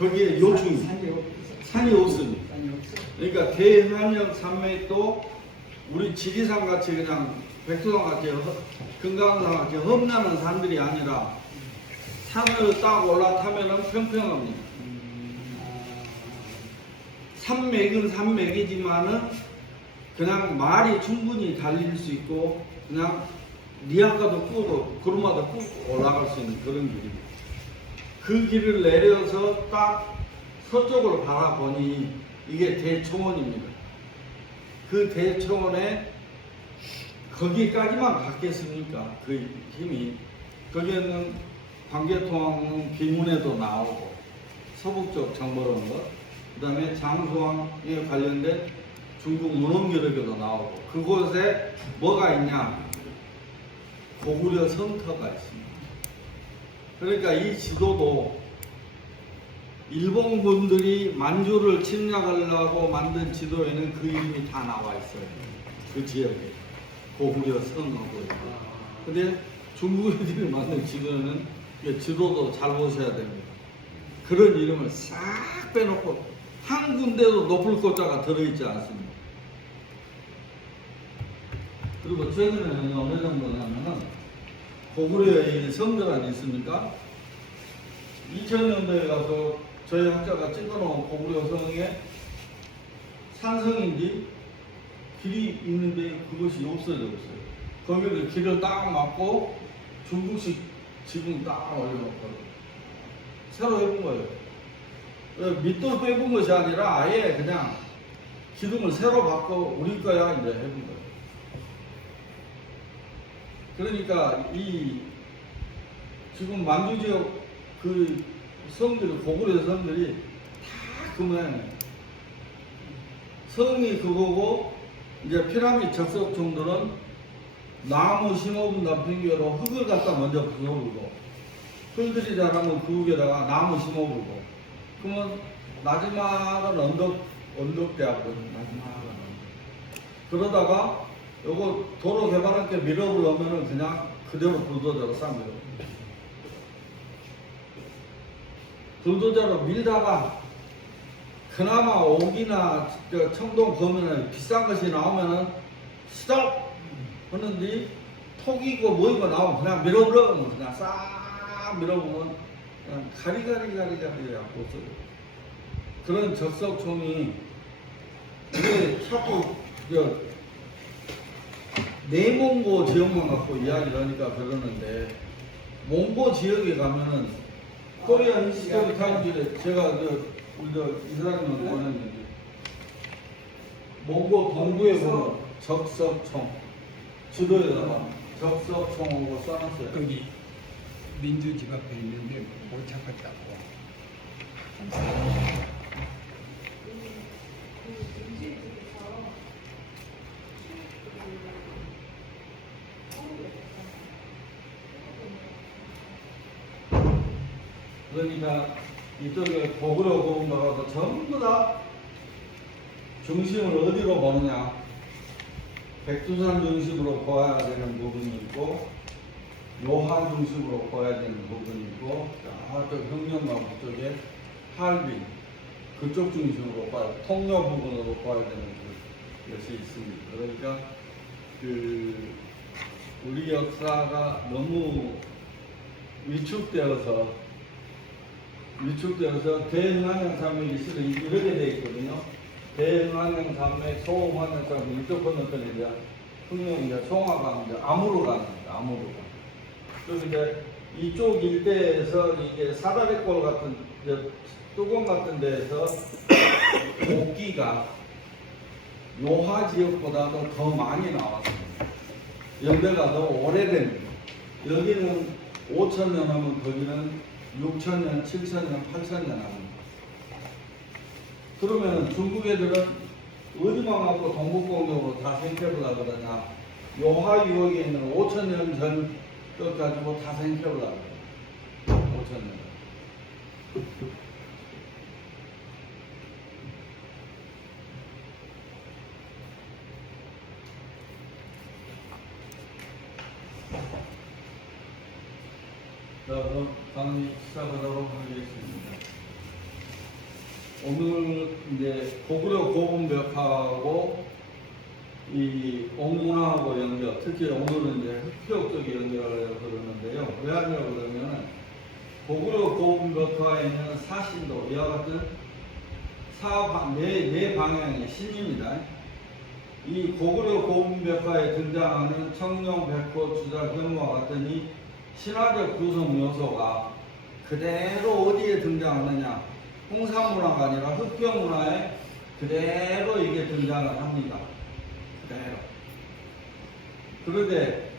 거기에 요충이 산이 없습니다. 그러니까 대한역 산맥도 우리 지리산 같이 그냥 백두산 같이 금강산 같이 험난한 산들이 아니라 산을 딱 올라타면은 평평합니다. 산맥은 산맥이지만은 그냥 말이 충분히 달릴 수 있고 그냥 니아까도 꾹 구름마다 꾹 올라갈 수 있는 그런 길입니다. 그 길을 내려서 딱 서쪽으로 바라보니 이게 대청원입니다. 그 대청원에 거기까지만 갔겠습니까? 그 힘이. 거기에는 광개토항 비문에도 나오고 서북쪽 정보로운 것, 그 다음에 장수왕에 관련된 중국 문헌기록에도 나오고 그곳에 뭐가 있냐? 고구려 성터가 있습니다. 그러니까 이 지도도 일본 분들이 만주를 침략하려고 만든 지도에는 그 이름이 다 나와 있어요. 그 지역에 고구려 성하고. 근데 중국인들이 만든 지도에는 지도도 잘 보셔야 됩니다. 그런 이름을 싹 빼놓고 한 군데도 높을 곳자가 들어있지 않습니다. 그리고 최근에는 어느 정도냐면은 고구려에 성들이 있습니까? 2000년도에 가서 저희 학자가 찍어놓은 고구려 성에 산성인지 길이 있는데 그것이 없어졌어요. 거기를 길을 딱 막고 중국식 지붕 딱 올려놓고 새로 해본 거예요. 밑돌 빼본 것이 아니라 아예 그냥 기둥을 새로 바꿔 우리 거야 이제 해본 거예요. 그러니까 이 지금 만주 지역 그 성들이 고구려 성들이 다 그 모양이에요. 성이 그거고 이제 피라미드 적석종들은 나무 심어본다는 핑계로 흙을 갖다 먼저 부숴버리고 풀들이 자라면 그 위에다가 나무 심어버리고 그러면 마지막은 언덕대하고 마지막은 그러다가 요거 도로 개발할 때 밀어버리면은 그냥 그대로 불도저로 싹 밀어. 불도저로 밀다가 그나마 옥이나 청동 거면은 비싼 것이 나오면은 스톱 하는데 톡이고 뭐이고 나오면 그냥 밀어버리면 그냥 싹 밀어보면 그냥 가리가리 하고 그런 적석총이 이게 자꾸 내몽고 지역만 갖고 이야기를 하니까 그러는데 몽고 지역에 가면은 코리아 히스토리 타임즈에 제가 우리 이사장님한테 보냈는데 몽고 동부에 보면 적석총 지도에다가 적석총하고 써놨어요. 거기 민주집 앞에 있는데 못 찾았다고. 그러니까 이쪽에 고구려 고분가가 전부 다 중심을 어디로 보느냐? 백두산 중심으로 보아야 되는 부분이 있고 요하 중심으로 보아야 되는 부분이 있고 저쪽 흥령강 북쪽에 할빈 그쪽 중심으로 봐야 통로 부분으로 봐야 되는 것이 있습니다. 그러니까 우리 역사가 너무 위축되어서 대흥한양 산맥이 실은 이렇게 되어 있거든요. 대흥한양 산맥, 소흥한양 산맥 이쪽 건너편에 이제 흥령 이제 송화강 이제 암으로 가는 겁니다. 암으로 가. 그래서 이제 이쪽 일대에서 이게 사다리꼴 같은 이제 뚜껑 같은 데에서 목기가 요하 지역보다도 더 많이 나왔습니다. 연배가 더 오래됩니다. 여기는 5,000년 하면 거기는 6,000년, 7,000년, 8,000년 합니다. 그러면 중국 애들은 어디만 갖고 동북공격으로 다 생겨보려 그러냐? 요하 유역에 있는 5,000년 전 것 가지고 다 생겨보려 그래요. 5,000년. 자, 그럼 강의 시작하도록 하겠습니다. 오늘 이제 고구려 고분벽하고 이 옥문화하고 연결, 특히 오늘은 이제 흑표 쪽에 연결을 그러는데요. 왜 하냐고 그러면 고구려 고분벽화에 있는 사신도 이와 같은 네 방향의 신입니다. 이 고구려 고분벽화에 등장하는 청룡, 백호, 주작, 현무와 같은 이 신화적 구성 요소가 그대로 어디에 등장하느냐? 홍상문화가 아니라 흑표문화에 그대로 이게 등장을 합니다. 그대로. 그런데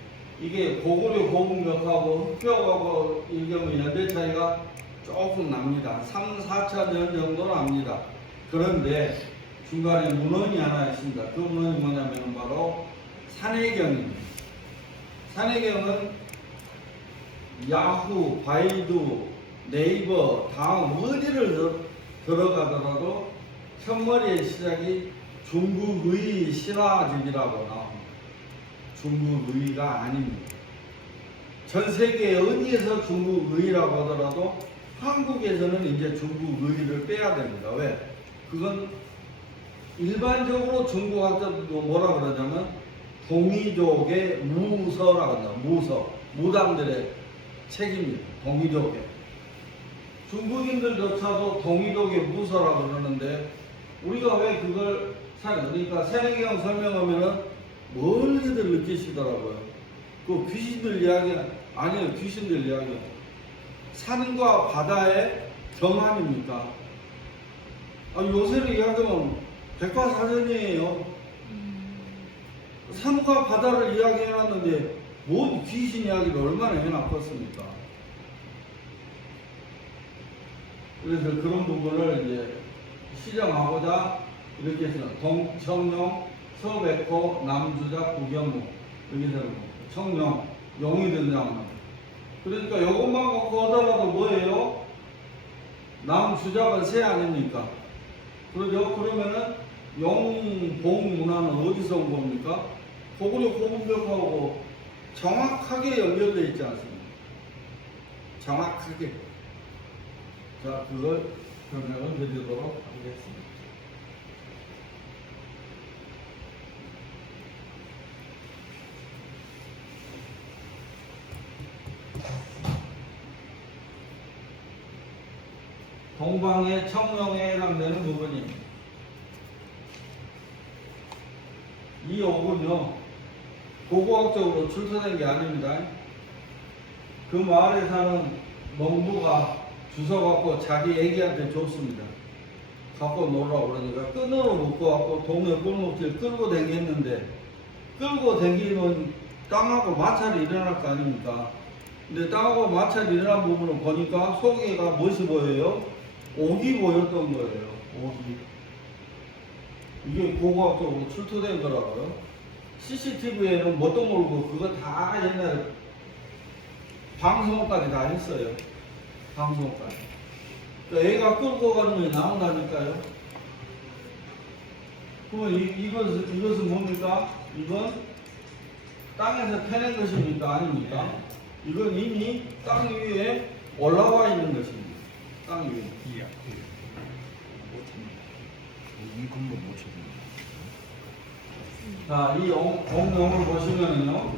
이게 고구려 고분벽하고 흑표하고 이 경우 연대 차이가 조금 납니다. 3, 4천 년 정도 납니다. 그런데 중간에 문헌이 하나 있습니다. 그 문헌이 뭐냐면 바로 산해경입니다. 산해경은 야후, 바이두, 네이버, 다음 어디를 들어가더라도 첫머리의 시작이 중국의 신화집이라고 나옵니다. 중국의가 아닙니다. 전 세계 어디에서 중국의라고 하더라도 한국에서는 이제 중국의를 빼야 됩니다. 왜? 그건 일반적으로 중국학자들도 뭐라 그러냐면 동이족의 무서라고 합니다. 무서. 무당들의 책입니다. 동이족의. 중국인들조차도 동이족의 무서라고 그러는데 우리가 왜 그걸 그러니까 산해경 설명하면은 멀리들 느끼시더라고요. 그 귀신들 이야기는 아니에요. 귀신들 이야기는 산과 바다의 경합입니까? 요새는 이야기하면 백과사전이에요. 산과 바다를 이야기해놨는데 뭔 귀신 이야기를 얼마나 해놨겠습니까? 그래서 그런 부분을 이제 시정하고자 이렇게 해서 청룡, 서백호, 남주작, 구경무 여기서 청룡, 용이 등장합니다. 그러니까 이것만 갖고 하더라도 뭐예요? 남주작은 새 아닙니까? 그러죠? 그러면은 영봉 문화는 어디서 온 겁니까? 고구려 고분벽하고 정확하게 연결되어 있지 않습니까? 정확하게. 자, 그걸 설명을 드리도록 하겠습니다. 동방의 청룡에 해당되는 부분입니다. 이 옥은요, 고고학적으로 출토된 게 아닙니다. 그 마을에 사는 농부가 주워갖고 자기 애기한테 줬습니다. 갖고 놀라고 그러니까 끈으로 묶어갖고 동네 골목길 끌고 다녔는데 끌고 다니는 땅하고 마찰이 일어날 거 아닙니까? 근데 땅하고 마찰이 일어난 부분을 보니까 속에가 무엇이 보여요? 옥이 보였던 거예요. 옥이. 이게 고고학적으로 출토된 거라고요. CCTV에는 뭣도 모르고 그거 다 옛날에 방송까지 다 했어요. 방송까지. 그러니까 애가 끌고 가는 게 나온다니까요. 그러면 이것은 뭡니까? 이건 땅에서 캐낸 것입니까? 아닙니까? 이건 이미 땅 위에 올라와 있는 것입니다. 땅 위에. 이 건물 못 찾는 자, 이 옥룡을 보시면은요,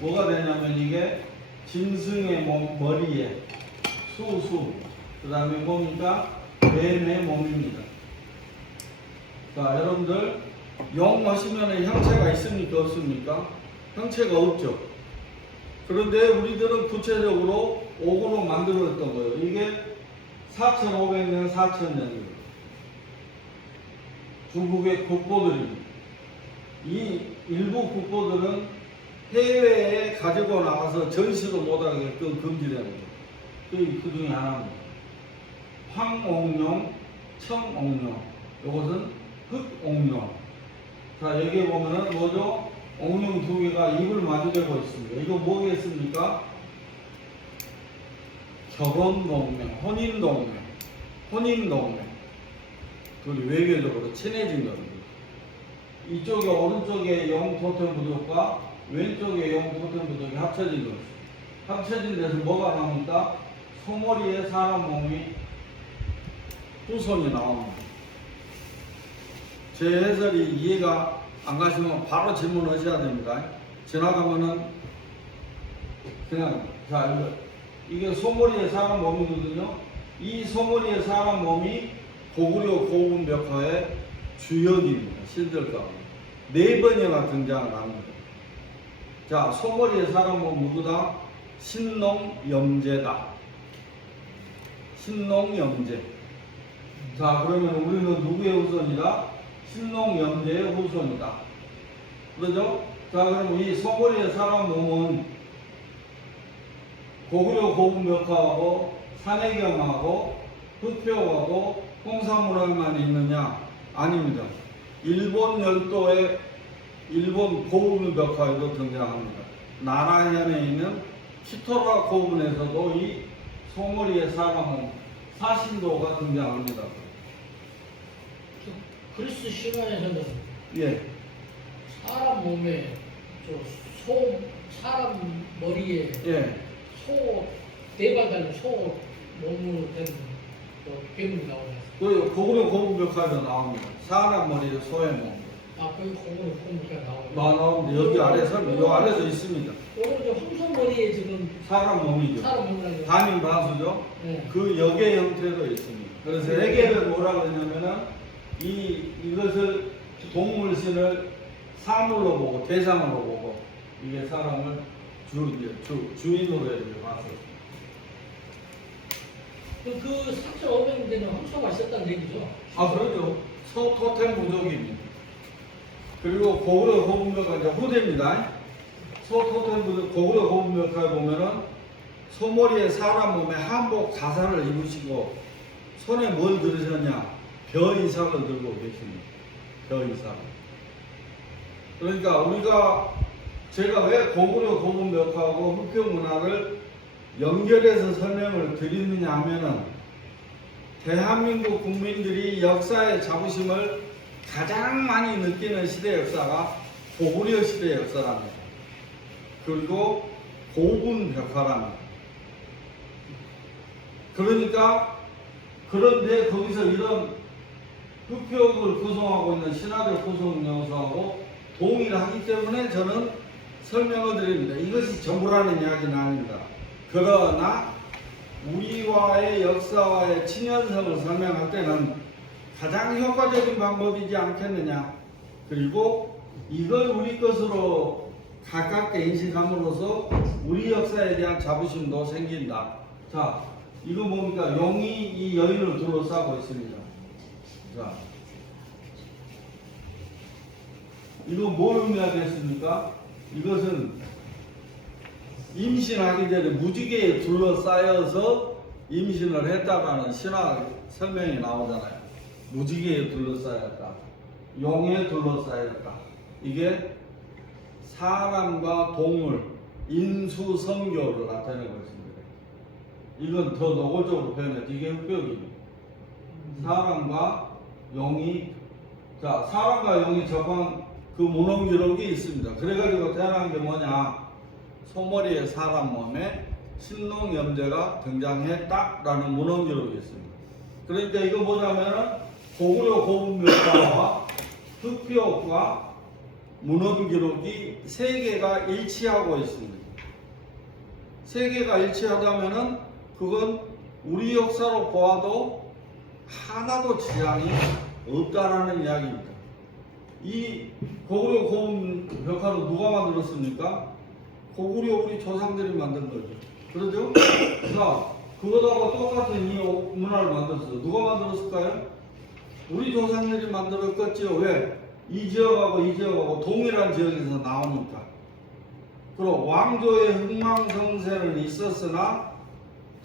뭐가 되냐면 이게 짐승의 머리에 수수, 그 다음에 뭡니까? 뱀의 몸입니다. 자, 여러분들, 용 하시면 형체가 있습니까? 없습니까? 형체가 없죠. 그런데 우리들은 구체적으로 옥으로 만들었던 거예요. 이게 4,500년, 4,000년이에요. 중국의 국보들입니다. 이 일부 국보들은 해외에 가지고 나가서 전시도 못하게끔 금지되는 거예요. 그 중에 하나입니다. 황옥룡, 청옥룡, 이것은 흑옥룡. 자, 여기에 보면은 뭐죠? 옥룡 두 개가 입을 마주대고 있습니다. 이거 뭐겠습니까? 결혼동맹, 혼인동맹. 둘이 외교적으로 친해진 겁니다. 이쪽에 오른쪽에 영 토템 부족과 왼쪽에 영 토템 부족이 합쳐진 것입니다. 합쳐진 데서 뭐가 나옵니까? 소머리에 사람 몸이 두 손이 나옵니다. 제 해설이 이해가 안 가시면 바로 질문하셔야 됩니다. 지나가면은 그냥 자 이게 소머리의 사람 몸이거든요. 이 소머리의 사람 몸이 고구려 고운 벽화의 주역입니다. 신들 가운데 4번이나 등장을 합니다. 자, 소머리의 사람 몸 누구다? 신농염제다. 신농염제. 자, 그러면 우리는 누구의 후손이다? 신농염제의 후손이다. 그러죠? 자, 그럼 이 소머리의 사람 몸은 고구려 고운 벽화하고 산해경하고 흑표하고 홍사문화만 있느냐? 아닙니다. 일본 열도의 일본 고운 벽화에도 등장합니다. 나라현에 있는 키토라 고분에서도 이 소머리의 사람은 사신도가 등장합니다. 그리스 신화에서는 예, 사람 몸에 사람 머리에 예. 소 4발 달린 소 몸으로 된 괴물이 나오잖아요. 그 고구려 고운 벽화에도 나옵니다. 사람 머리에 소의 몸. 아, 거기 고구려 고구려가 나오고. 나오는데 여기 아래서 요 아래도 있습니다. 오늘 황소 머리에 지금 사람 몸이죠. 사람 몸이라는 거. 단임 바수죠. 네. 그 역의 형태도 있습니다. 그래서 에게는 뭐라 그러냐면은 이것을 동물신을 사물로 보고 대상으로 보고 이게 사람을 주인으로 이렇게 봤어요. 그 4,500년대는 황소가 있었다는 얘기죠. 아, 그렇죠. 토템 부족입니다. 그리고 고구려 고분벽화 이제 후대입니다. 토템 부족 고구려 고분벽화에 보면은 소머리에 사람 몸에 한복 가사를 입으시고 손에 뭘 들으셨냐? 벼이삭을 들고 계십니다. 벼이삭. 그러니까 제가 왜 고구려 고분벽화하고 흑표 문화를 연결해서 설명을 드리느냐 하면은 대한민국 국민들이 역사의 자부심을 가장 많이 느끼는 시대 역사가 고구려 시대 역사랍니다. 그리고 고분 벽화랍니다. 그러니까 그런데 거기서 이런 흑표를 구성하고 있는 신화적 구성 요소하고 동일하기 때문에 저는 설명을 드립니다. 이것이 전부라는 이야기는 아닙니다. 그러나 우리와의 역사와의 친연성을 설명할 때는 가장 효과적인 방법이지 않겠느냐. 그리고 이걸 우리 것으로 가깝게 인식함으로써 우리 역사에 대한 자부심도 생긴다. 자, 이거 뭡니까? 용이 이 여인을 둘러싸고 있습니다. 자, 이거 뭘 의미하겠습니까? 이것은 임신하기 전에 무지개에 둘러싸여서 임신을 했다라는 신화 설명이 나오잖아요. 무지개에 둘러싸였다. 용에 둘러싸였다. 이게 사람과 동물, 인수성교를 나타내고 있습니다. 이건 더 노골적으로 표현해서 이게 흑벽입니다. 사람과 용이, 자, 사람과 용이 접한 그 문헌 기록이 있습니다. 그래가지고 태어난 게 뭐냐? 소머리의 사람 몸에 신농염제가 등장했다라는 문헌 기록이 있습니다. 그러니까 이거 보자면은 고구려 고분벽화와 흑표과 문헌 기록이 3개가 일치하고 있습니다. 3개가 일치하다면은 그건 우리 역사로 보아도 하나도 지장이 없다라는 이야기입니다. 이 고구려 고분벽화를 누가 만들었습니까? 고구려 우리 조상들이 만든 거죠. 그러죠? 자, 그거다가 똑같은 이 문화를 만들었어요. 누가 만들었을까요? 우리 조상들이 만들었겠죠. 왜? 이 지역하고 이 지역하고 동일한 지역에서 나오니까. 그리고 왕조의 흥망성쇠는 있었으나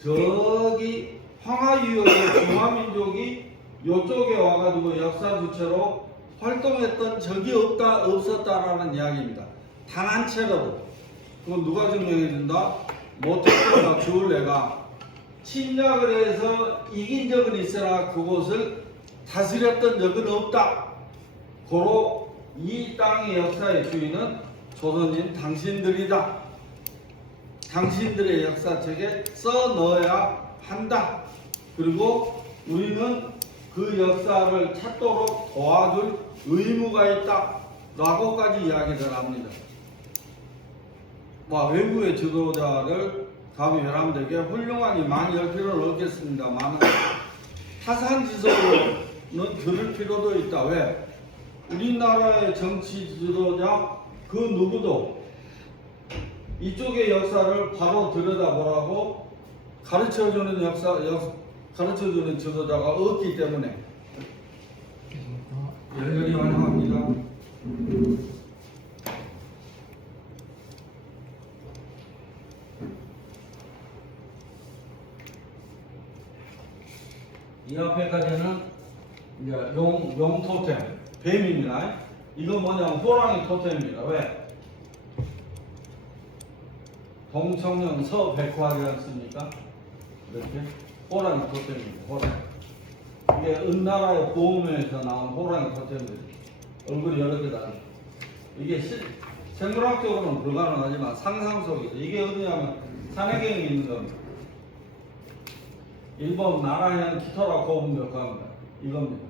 저기 황하유역의 중화민족이 이쪽에 와가지고 역사 주체로 활동했던 적이 없었다라는 이야기입니다. 단 한 채로도. 그건 누가 증명해 준다? 모태초나 주울레가 침략을 해서 이긴 적은 있으나 그곳을 다스렸던 적은 없다. 고로 이 땅의 역사의 주인은 조선인 당신들이다. 당신들의 역사책에 써 넣어야 한다. 그리고 우리는 그 역사를 찾도록 도와줄 의무가 있다라고까지 이야기를 합니다. 외국의 지도자를 감히 여러분들에게 훌륭하니 많이 할 필요는 없겠습니다만 타산지석으로는 들을 필요도 있다. 왜? 우리나라의 정치 지도자 그 누구도 이쪽의 역사를 바로 들여다보라고 가르쳐주는 가르쳐주는 지도자가 없기 때문에 열렬히 환영합니다. 이 앞에까지는 이제 용 토템, 뱀입니다. 이건 뭐냐면 호랑이 토템입니다. 왜? 동청령 서백화하지 않습니까? 이렇게 호랑이 토템입니다. 호랑이. 이게 은나라의 보험에서 나온 호랑이 토템입니다. 얼굴이 여러 개다. 이게 생물학적으로는 불가능하지만 상상 속에서 이게 어디냐면 산해경에 있는 겁니다. 일본 나라현 키토라 고분벽화입니다. 이겁니다.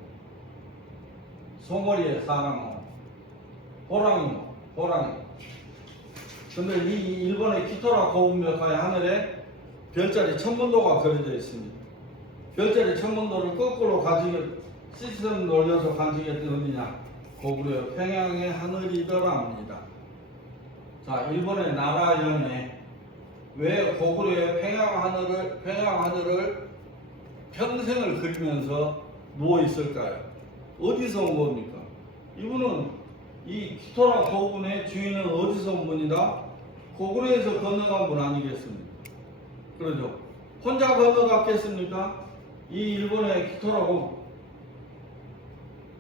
송어리에 사람, 호랑이. 근데 이 일본의 키토라 고분벽화의 하늘에 별자리 천문도가 그려져 있습니다. 별자리 천문도를 거꾸로 시스템 돌려서 간직했던 어디냐? 고구려 평양의 하늘이더랍니다. 자, 일본의 나라현에 왜 고구려의 평양 하늘을 평생을 그리면서 누워 있을까요? 어디서 온 겁니까? 이분은 이 키토라 고분의 주인은 어디서 온 분이다? 고구려에서 건너간 분 아니겠습니까? 그러죠. 혼자 건너갔겠습니까? 이 일본의 키토라 고분.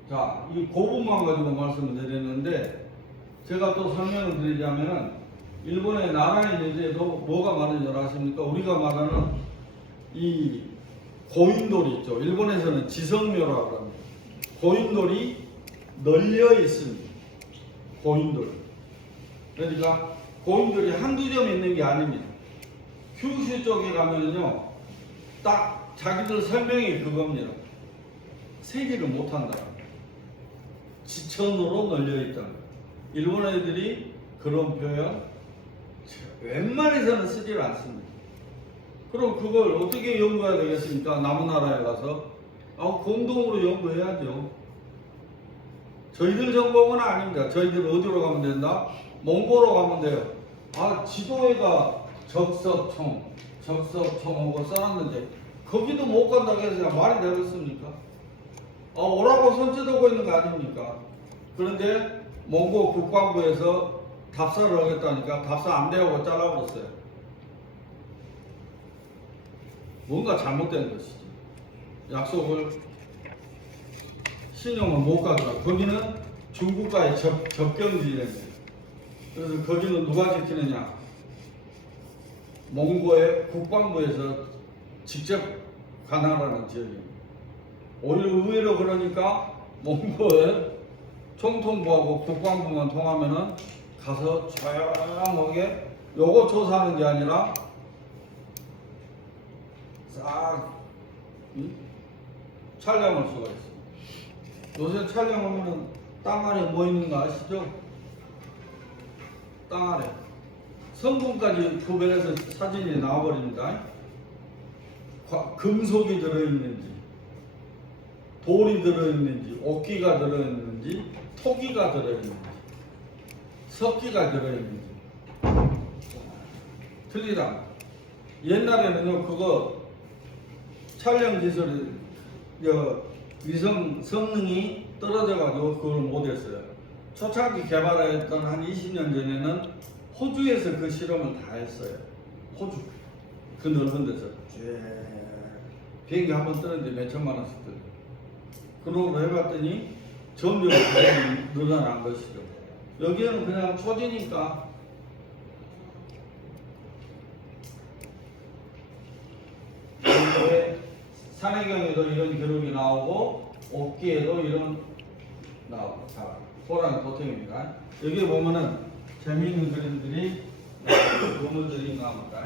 자, 이 고분만 가지고 말씀을 드렸는데 제가 또 설명을 드리자면은 일본의 나라의 이제도 뭐가 많은지 아십니까? 우리가 말하는 이 고인돌이 있죠. 일본에서는 지성묘라고 합니다. 고인돌이 널려 있습니다. 고인돌. 그러니까 고인돌이 한두 점 있는 게 아닙니다. 큐슈 쪽에 가면요, 딱 자기들 설명이 그겁니다. 세기를 못한다. 지천으로 널려 있다. 일본 애들이 그런 표현 웬만해서는 쓰질 않습니다. 그럼 그걸 어떻게 연구해야 되겠습니까? 남은 나라에 가서 공동으로 연구해야죠. 저희들 전공은 아닙니다. 저희들 어디로 가면 된다? 몽고로 가면 돼요. 지도회가 적석청하고 써놨는데 거기도 못 간다고 해서 말이 되겠습니까? 오라고 손짓하고 있는 거 아닙니까? 그런데 몽고 국방부에서 답사를 하겠다니까 답사 안 되고 잘라버렸어요. 뭔가 잘못된 것이지. 약속을 신용을 못 가더라. 거기는 중국과의 접경지대입니다. 그래서 거기는 누가 지키느냐? 몽고의 국방부에서 직접 관할하는 지역입니다. 오히려 의외로 그러니까 몽고의 총통부하고 국방부만 통하면은 가서 조용하게 요거 조사하는 게 아니라 싹 촬영할 수가 있습니다. 요새 촬영하면은 땅 아래 뭐 있는 거 아시죠? 땅 아래 성분까지 구별해서 사진이 나와버립니다. 금속이 들어있는지, 돌이 들어있는지, 옥기가 들어있는지, 토기가 들어있는지, 석기가 들어있는지 틀리다. 옛날에는요 그거 촬영 기술이 위성 성능이 떨어져가지고 그걸 못했어요. 초창기 개발했던 한 20년 전에는 호주에서 그 실험을 다 했어요. 호주 그 넓은 데서 비행기 한번 뜨는데 몇 천만 원씩 들어요. 그러고 해봤더니 점점 늘어난 것이죠. 여기는 그냥 초지니까 산해경에도 이런 기록이 나오고 옥기에도 이런 나오고. 자, 호랑이 토템입니다. 여기 보면은 재미있는 그림들이 보물들이 나옵니다.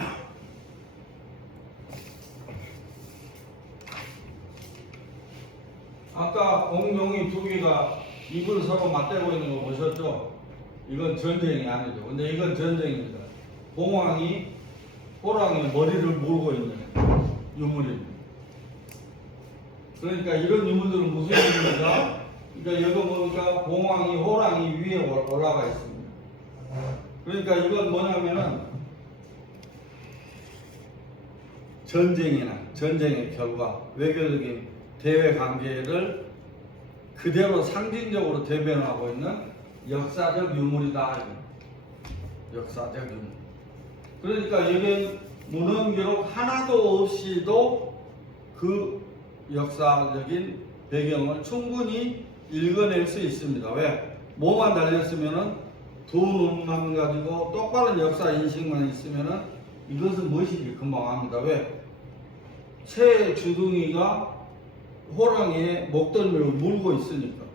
아까 공룡이 두 개가 입을 서로 맞대고 있는 거 보셨죠? 이건 전쟁이 아니죠. 근데 이건 전쟁입니다. 봉황이 호랑이 머리를 물고 있는 유물입니다. 그러니까 이런 유물들은 무슨 유물입니까? 그러니까 여기 보니까 봉황이 호랑이 위에 올라가 있습니다. 그러니까 이건 뭐냐면은 전쟁이나 전쟁의 결과, 외교적인 대외 관계를 그대로 상징적으로 대변하고 있는 역사적 유물이다. 역사적 유물. 그러니까 여기 문헌 기록 하나도 없이도 그 역사적인 배경을 충분히 읽어낼 수 있습니다. 왜? 뭐만 달렸으면은 두 눈만 가지고 똑바른 역사 인식만 있으면은 이것은 무엇인지 금방 압니다. 왜? 새 주둥이가 호랑이의 목덜미를 물고 있으니까.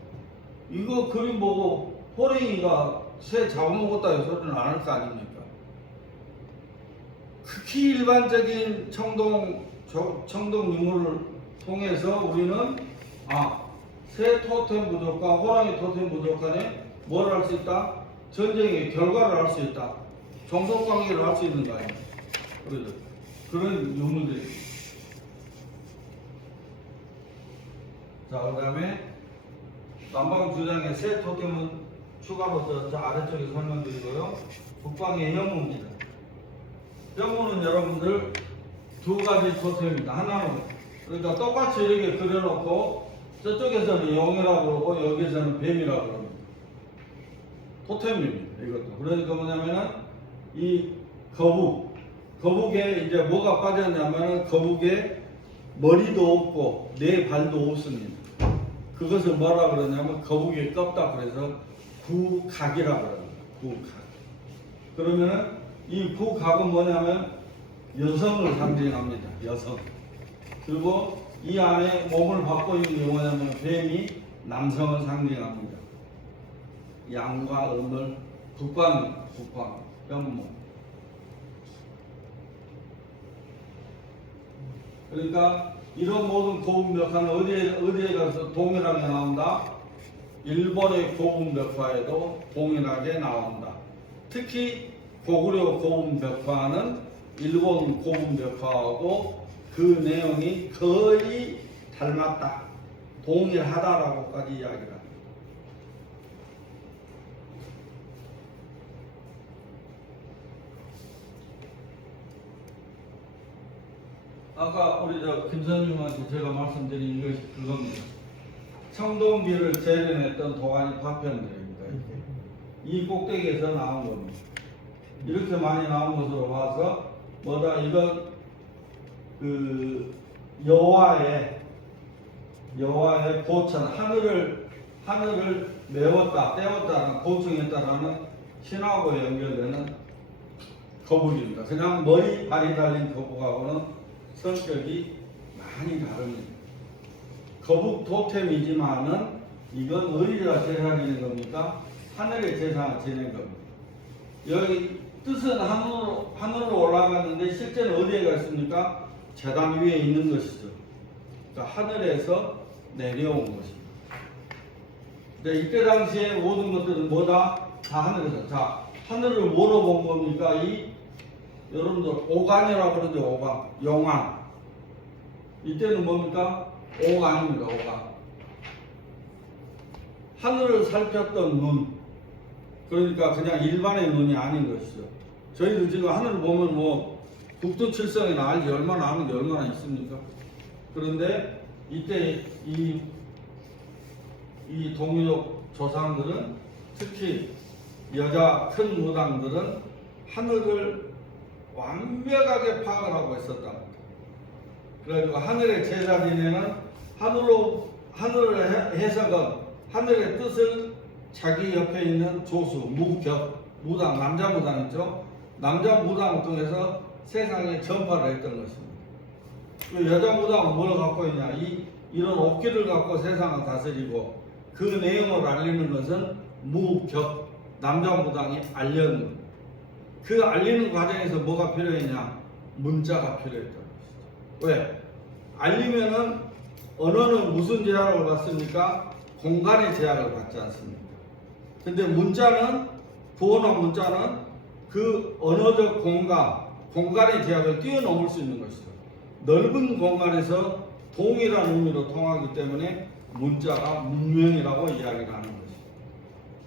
이거 그림 보고 호랑이가 새 잡아먹었다 이 소리는 안 할 거 아닙니까? 극히 일반적인 청동 유물을 통해서 우리는 새 토템 부족과 호랑이 토템 부족 간에 뭘 할 수 있다? 전쟁의 결과를 할 수 있다. 종속관계를 할 수 있는 거 아니에요. 그렇죠? 그런 유물들이. 자, 그 다음에 남방 주장의 새 토템은 추가로 저 아래쪽에 설명드리고요. 북방의 현무입니다. 현무는 여러분들 두 가지 토템입니다. 하나는 그러니까 똑같이 이렇게 그려놓고 저쪽에서는 용이라고 그러고 여기서는 뱀이라고 그럽니다. 토템입니다. 이것도. 그러니까 뭐냐면은 이 거북에 이제 뭐가 빠졌냐면은 거북에 머리도 없고 네 발도 없습니다. 그것을 뭐라 그러냐면 거북이 껍다 그래서 구각이라고 그럽니다. 구각. 그러면은 이 구각은 뭐냐면 여성을 상징합니다. 여성. 그리고 이 안에 몸을 받고 있는 게 뭐냐면 뱀이 남성을 상징합니다. 양과 음을 북방, 현무. 그러니까 이런 모든 고분 벽화는 어디에 가서 동일하게 나온다? 일본의 고분 벽화에도 동일하게 나온다. 특히 고구려 고분 벽화는 일본 고분 벽화하고 그 내용이 거의 닮았다, 동일하다라고까지 이야기를 합니다. 아까 우리 김선님한테 제가 말씀드린 이것이 그겁니다. 청동기를 재련했던 도가니 파편들입니다. 이 꼭대기에서 나온 겁니다. 이렇게 많이 나온 것으로 봐서 뭐다, 이건 그 여호와의 보천, 하늘을 메웠다, 떼었다는, 보충했다라는 신하고 연결되는 거북입니다. 그냥 머리, 발이 달린 거북하고는 성격이 많이 다릅니다. 거북 토템이지만은 이건 어디다 제사드리는 겁니까? 하늘의 제사를 지낸 겁니다. 여기 뜻은 하늘로 올라갔는데 실제는 어디에 갔습니까? 제단 위에 있는 것이죠. 그러니까 하늘에서 내려온 것입니다. 근데 이때 당시에 모든 것들은 뭐다? 다 하늘에서. 자, 하늘을 뭐로 본 겁니까? 여러분들 오간이라고 그러죠. 오간, 용안. 이때는 뭡니까? 오간입니다. 오간. 하늘을 살폈던 눈. 그러니까 그냥 일반의 눈이 아닌 것이죠. 저희들 지금 하늘을 보면 뭐 북두칠성이나 알지 얼마나 아는 게 얼마나 있습니까? 그런데 이때 이 동유럽 조상들은, 특히 여자 큰 무당들은 하늘을 완벽하게 파악을 하고 있었다. 그래가지고 하늘의 제사 지내는 하늘의 해석은 하늘의 뜻을 자기 옆에 있는 조수, 무당, 남자 무당 있죠? 남자 무당을 통해서 세상에 전파를 했던 것입니다. 그 여자 무당은 뭘 갖고 있냐? 이런 옥기를 갖고 세상을 다스리고 그 내용을 알리는 것은 남자 무당이 알려는 겁니다. 그 알리는 과정에서 뭐가 필요했냐? 문자가 필요했던 것이죠. 왜? 알리면은 언어는 무슨 제약을 받습니까? 공간의 제약을 받지 않습니다. 근데 문자는, 구어나 문자는 그 언어적 공간의 제약을 뛰어넘을 수 있는 것이죠. 넓은 공간에서 동일한 의미로 통하기 때문에 문자가 문명이라고 이야기를 하는 것이죠.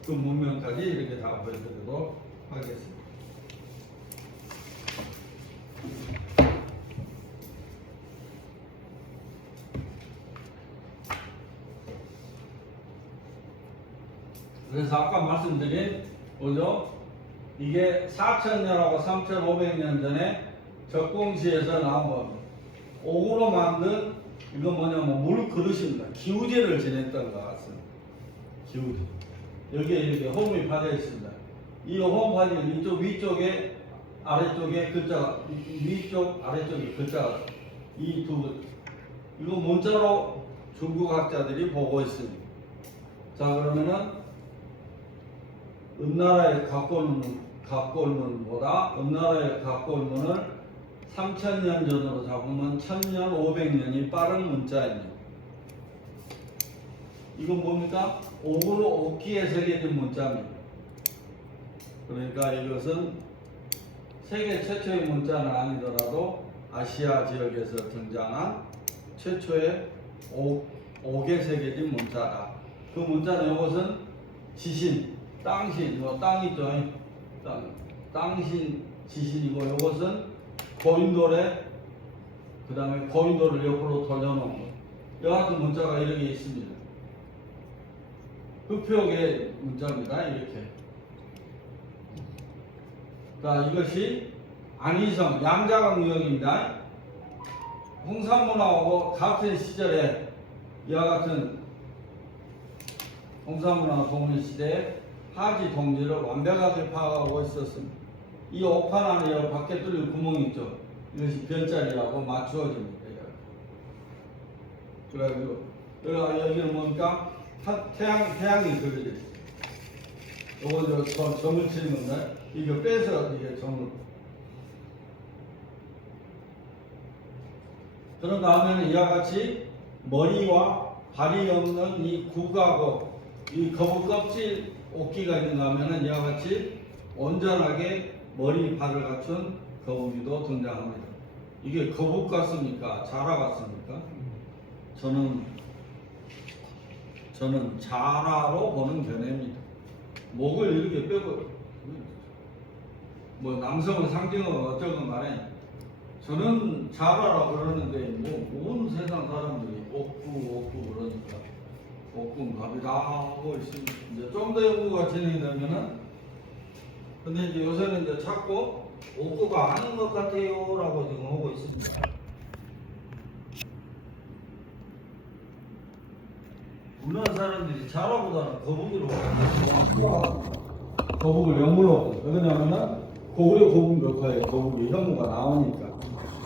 그 문명까지 이렇게 다 보여드리도록 하겠습니다. 그래서 아까 말씀드린 뭐죠? 이게 4,000년하고 3,500년 전에 적공시에서 나온 겁니다. 옥으로 만든 이건 뭐냐면 물 그릇입니다. 기우제를 지냈던 것 같습니다. 기우제. 여기에 이렇게 홈이 파져 있습니다. 이 홈 파지는 이쪽 위쪽에 아래쪽에 글자가 위쪽 아래쪽에 글자가 이 두 이거 문자로 중국학자들이 보고 있습니다. 자 그러면은 은나라의 각골문보다 은나라의 각골문을 3,000년 전으로 잡으면 1,500년이 빠른 문자입니다. 이건 뭡니까? 옥으로 옥기에 새겨진 문자입니다. 그러니까 이것은 세계 최초의 문자는 아니더라도 아시아 지역에서 등장한 최초의 옥에 새겨진 문자다. 그 문자는 이것은 지신, 땅신, 땅이죠. 땅신, 지신이고 이것은 고인돌에 그 다음에 고인돌을 옆으로 돌려놓은 것. 이와 같은 문자가 이렇게 있습니다. 흑표의 문자입니다. 이렇게. 자, 이것이 안희성 양자강 유형입니다. 홍산문화하고 같은 시절에 이와 같은 홍산문화 동문 시대에 하지 동지를 완벽하게 파악하고 있었습니다. 이 옥판 안에 밖에 뚫린 구멍이 있죠. 이것이 별자리라고 맞추어집니다. 그래가지고 여기는 뭡니까? 태양이 그려져 있어요. 요거 점을 치는 건데 이거 빼서 이게 점을. 그런 다음에는 이와 같이 머리와 발이 없는 이 구가고 이 거북 껍질 옥기가 있는가 하면은 이와 같이 온전하게 머리, 발을 갖춘 거북이도 등장합니다. 이게 거북 같습니까? 자라 같습니까? 저는 자라로 보는 견해입니다. 목을 이렇게 빼고 뭐 남성을 상징하고 어쩌건 간에 저는 자라라 그러는데 온 세상 사람들이 옥구 그러니까 옥군 갑이다 하고 있습니다. 이제 좀 더 연구가 진행이 되면은 근데 이제 요새는 이제 자꾸 옥구가 아닌 것 같아요 라고 지금 하고 있습니다. 우리나라 사람들이 자라보다는 거북이로 거북을 영물로 왜냐면은 고구려 거북 묘화에 거북이 혐오가 나오니까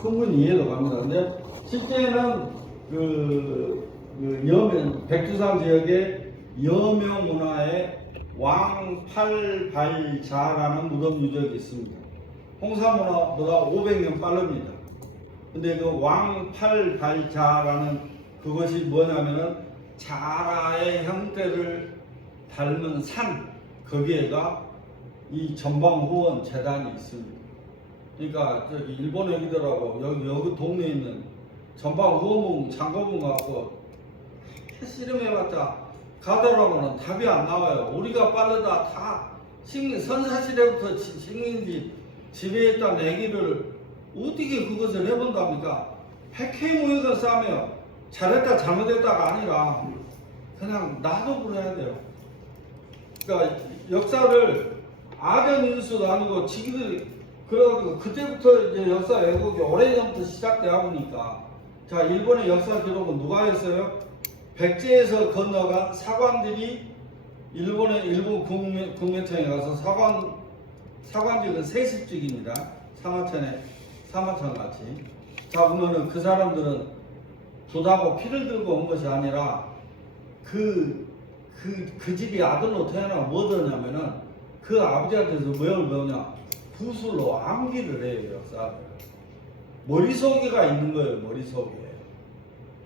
충분히 이해가 갑니다. 근데 실제는 백두산 지역의 여명 문화에 왕팔발자라는 무덤 유적이 있습니다. 홍사 문화보다 500년 빠릅니다. 근데 그 왕팔발자라는 그것이 뭐냐면은 자라의 형태를 닮은 산 거기에가 이 전방후원 재단이 있습니다. 그러니까 저기 일본 애기들하고 여기 동네에 있는 전방후원 장고분 갖고 씨름해봤자 가더라고는 답이 안 나와요. 우리가 빠르다 다 선사시대부터 식민지 집에 있던 애기를 어떻게 그것을 해본답니까? 백해무역을 싸며 잘했다 잘못했다가 아니라 그냥 나도 그래야 돼요. 그러니까 역사를 아전인수도 아니고 지기들 그래가지고 그때부터 이제 역사 왜곡이 오래전부터 시작되다 보니까 자 일본의 역사 기록은 누가 했어요? 백제에서 건너간 사관들이 일본 국내청에 가서 사관직은 세습직입니다. 사마천 같이. 자 보면은 그 사람들은 도다고 피를 들고 온 것이 아니라 그 집이 아들로 태어나면 뭐 되냐면은 그 아버지한테서 뭘 배우냐? 구술로 암기를 해요, 역사를. 머릿속에가 있는 거예요, 머릿속에.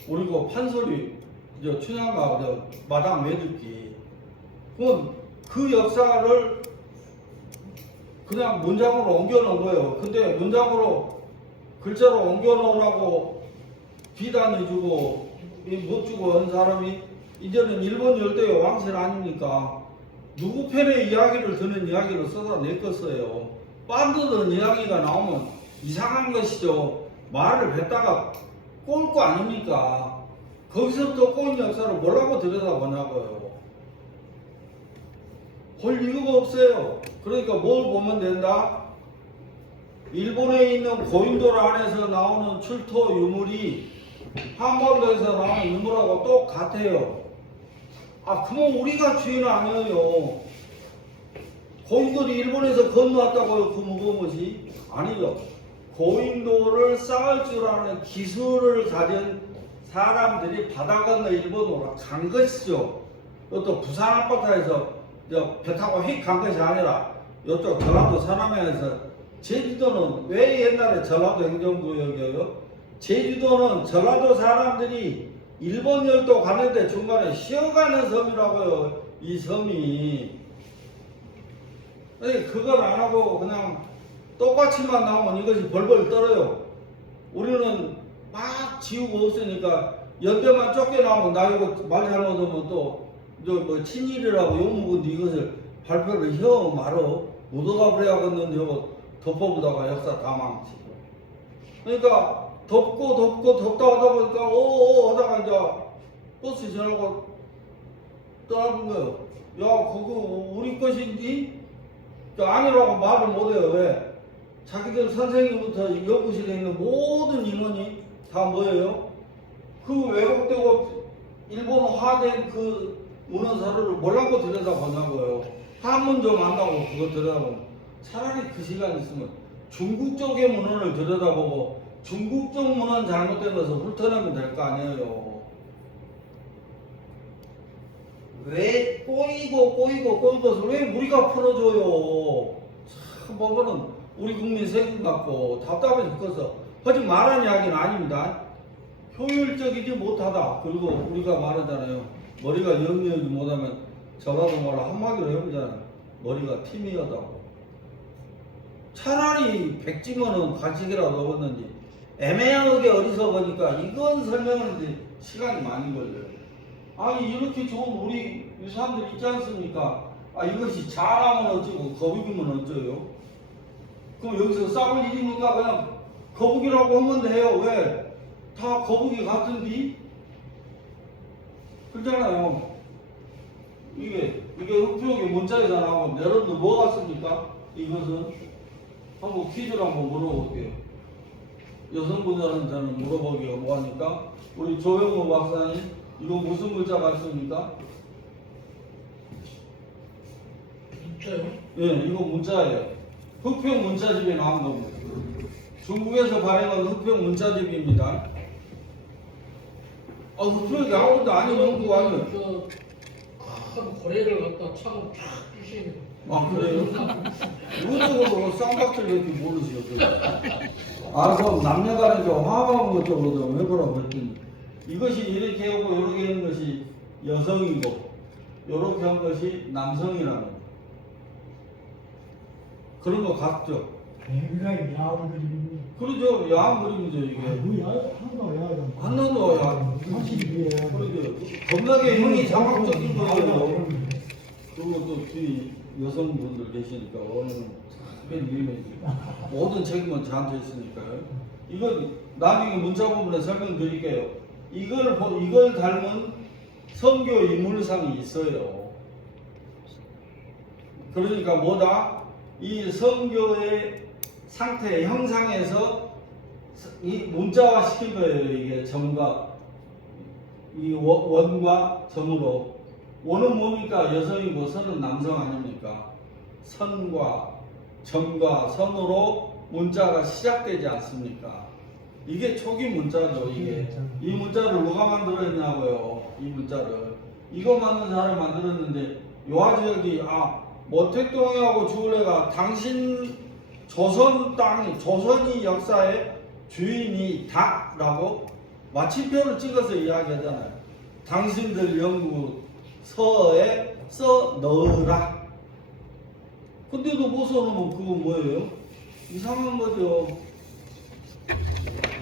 우리 그 판소리 저 춘향가 저 마당 매듭기 그 역사를 그냥 문장으로 옮겨놓은 거예요. 근데 문장으로 글자로 옮겨놓으라고 비단해주고 못 주고 한 사람이 이제는 일본 열도의 왕실 아닙니까? 누구 편의 이야기를 듣는 이야기를 써다 내겠어요. 빤드는 이야기가 나오면 이상한 것이죠. 말을 뱉다가 꼬을 거 아닙니까? 거기서부터 꼬인 역사를 뭐라고 들여다보냐고요. 볼 이유가 없어요. 그러니까 뭘 보면 된다? 일본에 있는 고인돌 안에서 나오는 출토 유물이 한반도에서 나오는 유물하고 똑같아요. 그러면 우리가 주인 아니에요. 고인돌이 일본에서 건너왔다고요? 그 무거운 것이? 아니죠. 고인돌을 쌓을 줄 아는 기술을 가진 사람들이 바다 건너 일본으로 간 것이죠. 또 부산 앞바다에서 배 타고 휙 간 것이 아니라 이쪽 전라도 서남해에서 제주도는 왜 옛날에 전라도 행정구역이에요? 제주도는 전라도 사람들이 일본 열도 가는데 중간에 쉬어가는 섬이라고요. 이 섬이. 그걸 안 하고 그냥 똑같이만 나오면 이것이 벌벌 떨어요. 우리는 막 지우고 없으니까 연대만 쫓겨나오면 나 이거 말 잘못하면 또 뭐 친일이라고 욕먹은데 이것을 발표를 혀 말어 묻어가 버려야겠는데 이거 덮어보다가 역사 다 망치고. 그러니까 덮다 하다 보니까 하다가 이제 버스 지나고 떠나본 거예요. 야 그거 우리 것인지? 아니라고 말을 못해요. 왜? 자기들 선생님부터 연구실에 있는 모든 인원이 다 뭐예요? 그 왜곡되고 일본화된 그 문헌서를 뭐라고 들여다보냐고요. 한문 좀 안다고 그거 들여다보면 차라리 그 시간 있으면 중국 쪽의 문헌을 들여다보고 중국 쪽 문헌 잘못된 것을 훑어내면 될 거 아니에요. 왜 꼬이고 것을 왜 우리가 풀어줘요? 참 보면은 우리 국민 세금 갖고 답답해 죽겠어. 하지 말한 이야기는 아닙니다. 효율적이지 못하다. 그리고 우리가 말하잖아요. 머리가 영리하지 못하면 전라도 말 한마디로 해보잖아요. 머리가 티미하다고. 차라리 백지면은 간식이라도 먹었는지 애매하게 어리석으니까 이건 설명하는데 시간이 많이 걸려요. 아니 이렇게 좋은 우리 유산들 있지 않습니까? 이것이 잘하면 어쩌고 거북이면 어쩌요? 그럼 여기서 싸울 일이니까 그냥 거북이라고 하면 돼요. 왜? 다 거북이 같은디? 그렇잖아요. 이게 흑표기 문자에서 나오면 여러분들 뭐 같습니까? 이것은 한번 퀴즈를 한번 물어볼게요. 여성분들한테는 물어보기가 뭐하니까 우리 조영호 박사님 이거 무슨 문자 같습니까? 문자요? 예, 이거 문자예요. 흑표 문자집에 나온 겁니다. 중국에서 발행한 흑표 문자집입니다. 흑표가 아무것도 아닌 연구가 아니에요. 큰 고래를 갖다 창을 쫙 주시는. 그래요? 이것저것 쌍박질 이렇게 모르시오. 그럼 남녀간에 좀 화합한 것 쪽으로 좀 해보라고 했더니 이것이 이렇게 하고 이렇게 하는 것이 여성이고 이렇게 한 것이 남성이라는 거. 그런 거 같죠? 굉장히 야한 그림이. 그러죠. 야한 그림이죠 이게. 한도 야하다. 한나도 야. 사실 이게. 그러죠. 겁나게 형이 자극적인 거예요. 그리고 또 뒤 여성분들 계시니까 오늘은 특별히 유명해지고 모든 책임은 저한테 있으니까요. 이건 나중에 문자 부분에 설명드릴게요. 이걸 닮은 선교 인물상이 있어요. 그러니까 뭐다? 이 선교의 상태 형상에서 이 문자화 시킨 거예요. 이게 점과 이 원과 점으로. 원은 뭡니까? 여성이고 선은 남성 아닙니까? 선과 점과 선으로 문자가 시작되지 않습니까? 이게 초기 문자죠. 이게 이 문자를 누가 만들었냐고요. 이 문자를 이거 만든 사람이 만들었는데 요아지역이 모택동하고 주울레가 당신 조선 땅이 조선이 역사의 주인이 닭라고 마침표를 찍어서 이야기하잖아요. 당신들 연구서에 써 넣으라. 근데도 못 써놓으면 그거 뭐예요? 이상한 거죠.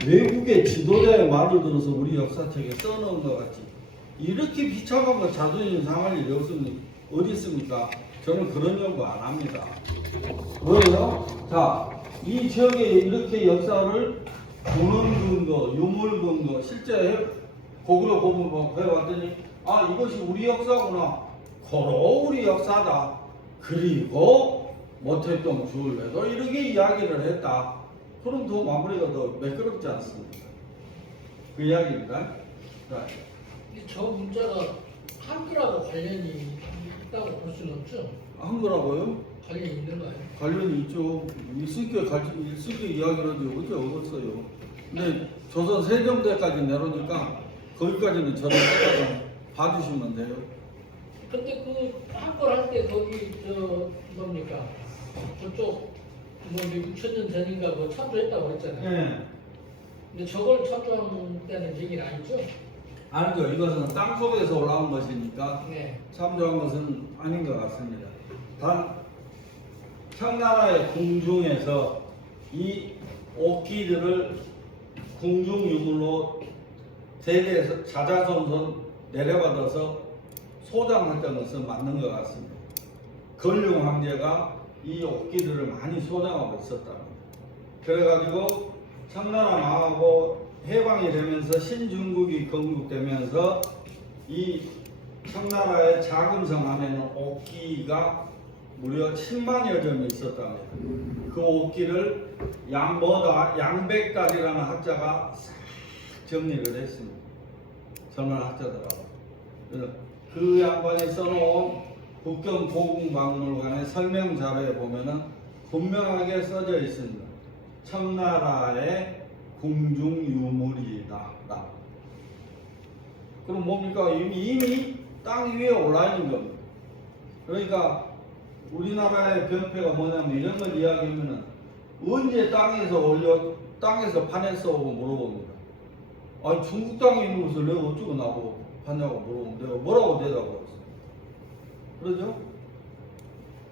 외국의 지도자의 말을 들어서 우리 역사책에 써놓은 것 같이 이렇게 비참한 거 자존심 상할 일이 어디 있습니까? 저는 그런 연구 안 합니다. 뭐예요? 자, 이 지역에 이렇게 역사를 보는 근거, 유물 근거, 실제 거기로 보면 배워왔더니 아 이것이 우리 역사구나. 고로 우리 역사다. 그리고 모태동 주울래도 이렇게 이야기를 했다. 그럼 더 마무리가 더 매끄럽지 않습니까? 그 이야기입니다. 자, 저 문자가 한글하고 관련이 있다고 볼 수는 없죠? 한 거라고요? 관련이 있는 거 아니에요? 관련이 있죠. 일수께 이야기를 하지 어디 어딨어요. 근데 조선 세종대까지 내려오니까 거기까지는 저를 좀 봐주시면 돼요. 근데 그 한글 할 때 거기 뭡니까? 저쪽 뭐 6,000년 전인가 뭐 참조했다고 했잖아요. 네. 근데 저걸 참조한다는 얘기는 아니죠? 아니죠. 이것은 땅속에서 올라온 것이니까 네. 참조한 것은 아닌 것 같습니다. 단 청나라의 궁중에서 이 옥기들을 궁중유물로 세계에서 자자손손 내려받아서 소장했던 것은 맞는 것 같습니다. 건룡 황제가 이 옥기들을 많이 소장하고 있었답니다. 그래가지고 청나라 망하고 해방이 되면서 신중국이 건국되면서 이 청나라의 자금성 안에는 옥기가 무려 10만여 점이 있었답니다. 그 옥기를 양백달이라는 학자가 싹 정리를 했습니다. 젊은 학자더라고요. 그래서 그 양반이 써놓은 국경 고궁박물관의 설명 자료에 보면은 분명하게 써져 있습니다. 청나라의 궁중 유물이다. 그럼 뭡니까? 이미 땅 위에 올라 있는 겁니다. 그러니까 우리나라의 병폐가 뭐냐면 이런 걸 이야기하면은 언제 땅에서 파냈어? 하고 물어봅니다. 아니 중국 땅에 있는 것을 내가 어쩌고 나보고 파냐고 물어보면 내가 뭐라고 대답을 했어요. 그러죠?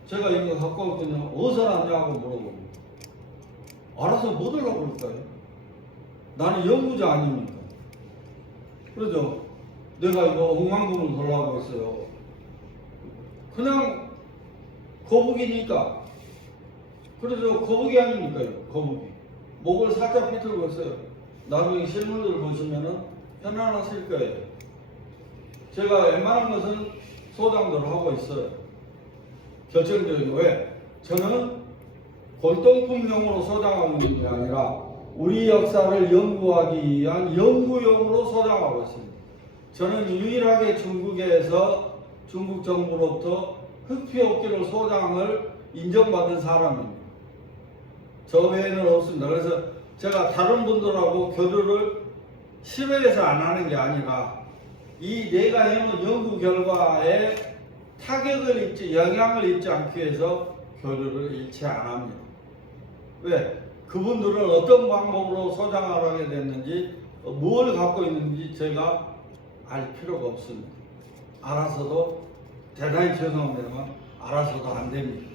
제가 이거 갖고 왔더니 어디서 났냐고 물어봅니다. 알아서 뭐 들라고 그럴까요? 나는 연구자 아닙니까? 그러죠? 내가 이거 엉망금을 돌라고 했어요. 그냥 거북이니까. 그래서 거북이 아닙니까? 거북이. 목을 살짝 비틀고 있어요. 나중에 실물을 보시면은 편안하실 거예요. 제가 웬만한 것은 소장들을 하고 있어요. 결정적이고 왜? 저는 골동품용으로 소장하고 있는 게 아니라 우리 역사를 연구하기 위한 연구용으로 소장하고 있습니다. 저는 유일하게 중국에서 중국 정부로부터 흑피옥기를 소장을 인정받은 사람입니다. 저 외에는 없습니다. 그래서 제가 다른 분들하고 교류를 싫어해서 안 하는 게 아니라 이 내가 해놓은 연구 결과에 타격을 입지, 영향을 입지 않기 위해서 교류를 일체 안 합니다. 왜? 그분들은 어떤 방법으로 소장을 하게 됐는지, 뭘 갖고 있는지 제가 알 필요가 없습니다. 알아서도, 대단히 죄송합니다만, 알아서도 안 됩니다.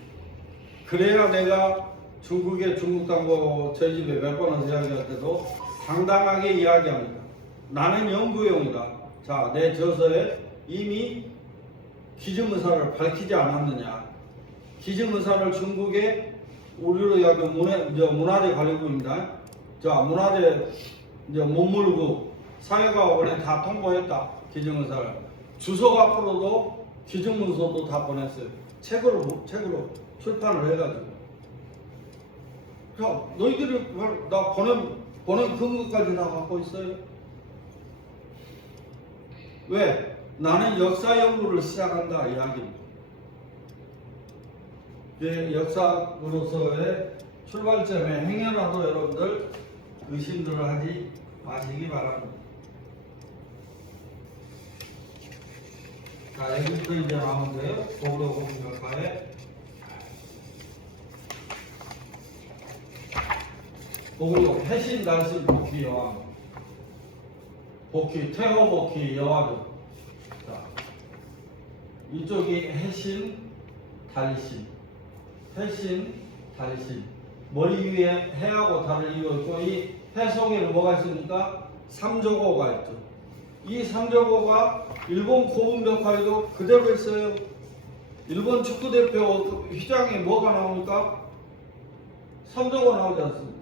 그래야 내가 중국의 중국 당국 저희 집에 몇 번 와서 이야기할 때도 당당하게 이야기합니다. 나는 연구용이다. 자, 내 저서에 이미 기증의사를 밝히지 않았느냐. 기증의사를 중국의 우리로 이야기하면 문화재 관리국입니다. 자, 문화재 문물국 사회과학원에 다 통보했다. 기증의사를. 주석 앞으로도 기증문서도 다 보냈어요. 책으로 출판을 해가지고. 야, 너희들이 나 보낸 근거까지 다 갖고 있어요. 왜? 나는 역사 연구를 시작한다 이야기입니다. 역사으로서의 출발점에 행여라도 여러분들 의심들을 하지 마시기 바랍니다. 자, 여기부터 이제 나오면 돼요. 고구려 공격파에 고구려 해신 달심 복귀 여왕. 복희, 태호 복희 여화들. 자, 이쪽이 해신, 달신. 해신, 달신. 머리 위에 해하고 달을 이루었고, 이 해 속에는 뭐가 있습니까? 삼조고가 있죠. 이 삼조고가 일본 고분 벽화에도 그대로 있어요. 일본 축구대표 휘장에 뭐가 나옵니까? 삼조고 나오지 않습니까?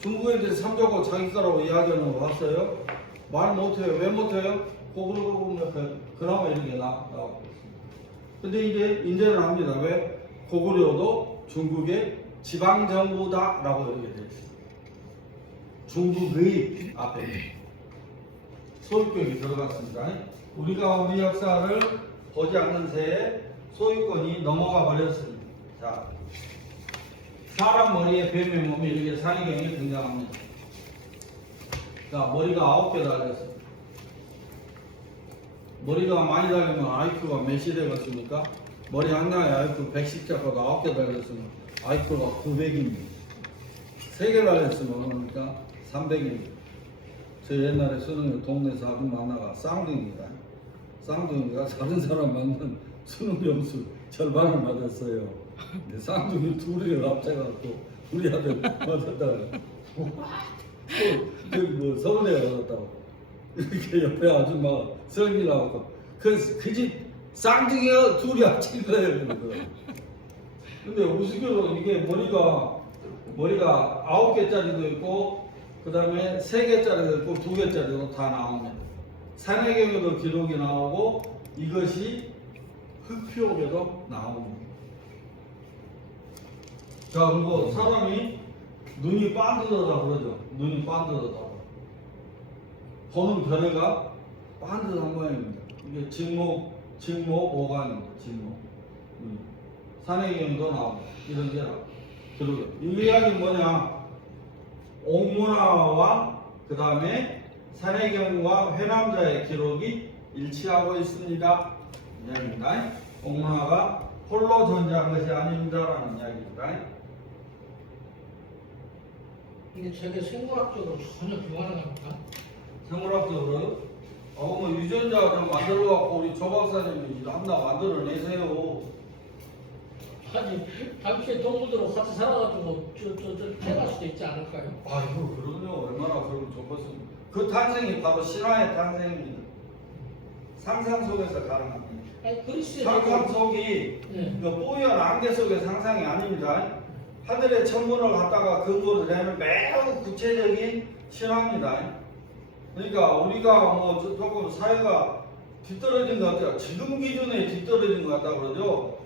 중국 애들이 삼조고 자기 거라고 이야기하는 거 봤어요? 말 못해요. 왜 못해요? 고분 벽화 그나마 이런 게 나오고 있습니다. 근데 이제는 합니다. 왜? 고구려도 중국의 지방정부다라고 이렇게 되어 있습니다. 중국의 앞에 소유권이 들어갔습니다. 우리가 우리 역사를 보지 않는 새에 소유권이 넘어가 버렸습니다. 자, 사람 머리에 뱀의 몸이 이렇게 산해경이 등장합니다. 자, 머리가 9개 달렸습니다. 머리가 많이 달리면 IQ가 몇이 되겠습니까? 머리 하나에 IQ 110 잡아도 9개 달렸으면 IQ가 900입니다. 3개 달렸으면 그러니까 300입니다. 저 옛날에 수능에 동네에서 아줌마 하나가 쌍둥이입니다. 쌍둥이가 다른 사람 맞는 수능 점수 절반을 맞았어요. 근데 쌍둥이 둘을 합쳐갖고 우리 아들 맞았다고. 뭐 서울에 얻었다고. 이렇게 옆에 아줌마가 성질 나고 그 집 쌍둥이가 둘이 합친 거예요. 근데 우스개로 이게 머리가 9개짜리도 있고 그 다음에 3개짜리도 있고 2개짜리도 다 나옵니다. 산해경에도 기록이 나오고 이것이 흑표에도 나옵니다. 자, 그리고 사람이 눈이 반듯하다 그러죠. 눈이 반듯하다. 보는 변해가 반듯한 모양입니다. 이게 직목오관입니다. 직목. 산해경도 나옵니다. 이런 게 나옵니다. 그리고 이 이야기 뭐냐? 옥문화와 그 다음에 산해경과 회남자의 기록이 일치하고 있습니다. 이야기입니다. 옥문화가 홀로 존재한 것이 아닙니다라는 이야기입니다. 근데 저게 생물학적으로 전혀 불가능합니까? 생물학적으로요? 뭐 유전자 좀 만들어갖고 우리 조 박사님이 하나 만들어내세요. 아니 당시에 동물들하고 같이 살아가지고 태어날 수도 있지 않을까요? 아이고 그러군요. 얼마나 그러면 좋겠습니까. 그 탄생이 바로 신화의 탄생입니다. 상상 속에서 가능합니다. 아니 그리스의 상상 속이 네. 그 뽀얀 안개 속의 상상이 아닙니다. 하늘의 천문을 갖다가 근거로 되는 매우 구체적인 신화입니다. 그러니까 우리가 뭐 조금 사회가 뒤떨어진 것 같아요. 지금 기준에 뒤떨어진 것 같다 그러죠.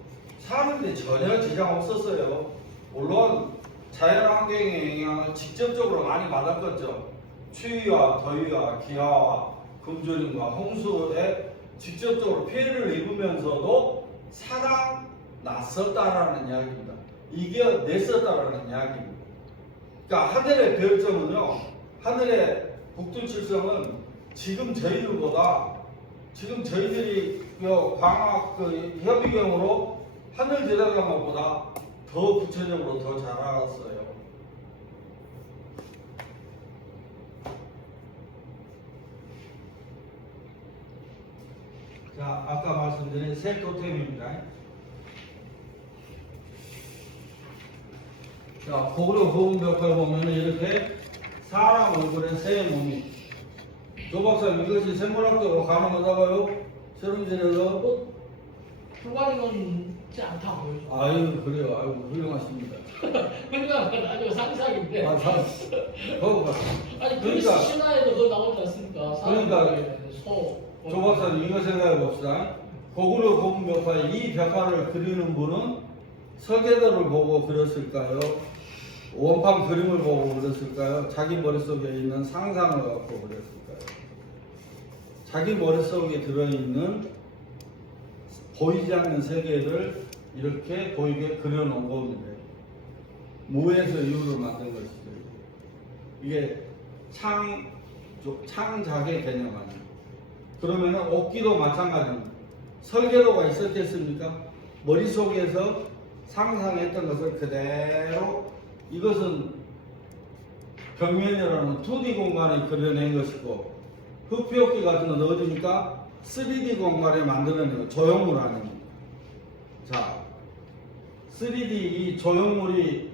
사는데 전혀 지장 없었어요. 물론 자연환경의 영향을 직접적으로 많이 받았겠죠. 추위와 더위와 기아와 굶주림과 홍수에 직접적으로 피해를 입으면서도 살아났었다라는 이야기입니다. 이겨냈었다라는 이야기입니다. 그러니까 하늘의 별점은요, 하늘의 북두칠성은 지금 저희들이 광학 협의경으로 하늘 들어간 것보다 더 구체적으로 더 잘 알았어요. 자, 아까 말씀드린 새 토템입니다. 자, 고구려 고분벽화를 보면 이렇게 사람 얼굴에 새 몸이. 조 박사님, 이것이 생물학적으로 가능하다고요? 실험실에서? 불가능하지 않다고요. 아유, 그래요. 아유, 훌륭하십니다. 그러니까 아주 상상인데. 아, 아니 그리스 그러니까, 신화에도 그거 나오지 않습니까? 그러니까, 소. 조 박사님, 이거 생각해 봅시다. 고구려 고분벽화에 이 벽화를 그리는 분은 설계도를 보고 그렸을까요? 원판 그림을 보고 그렸을까요? 자기 머릿속에 있는 상상을 갖고 그렸을까요? 자기 머릿속에 들어있는 보이지 않는 세계를 이렇게 보이게 그려놓은 겁니다. 무에서 유를 만든 것이죠. 이게 창작의 개념 아니에요. 그러면 옥기도 마찬가지입니다. 설계도가 있었겠습니까? 머릿속에서 상상했던 것을 그대로, 이것은 벽면이라는 2D 공간을 그려낸 것이고, 흡표기 같은 건 어디니까 3D 공간에 만들어내는 조형물 아닙니까? 자, 3D 이 조형물이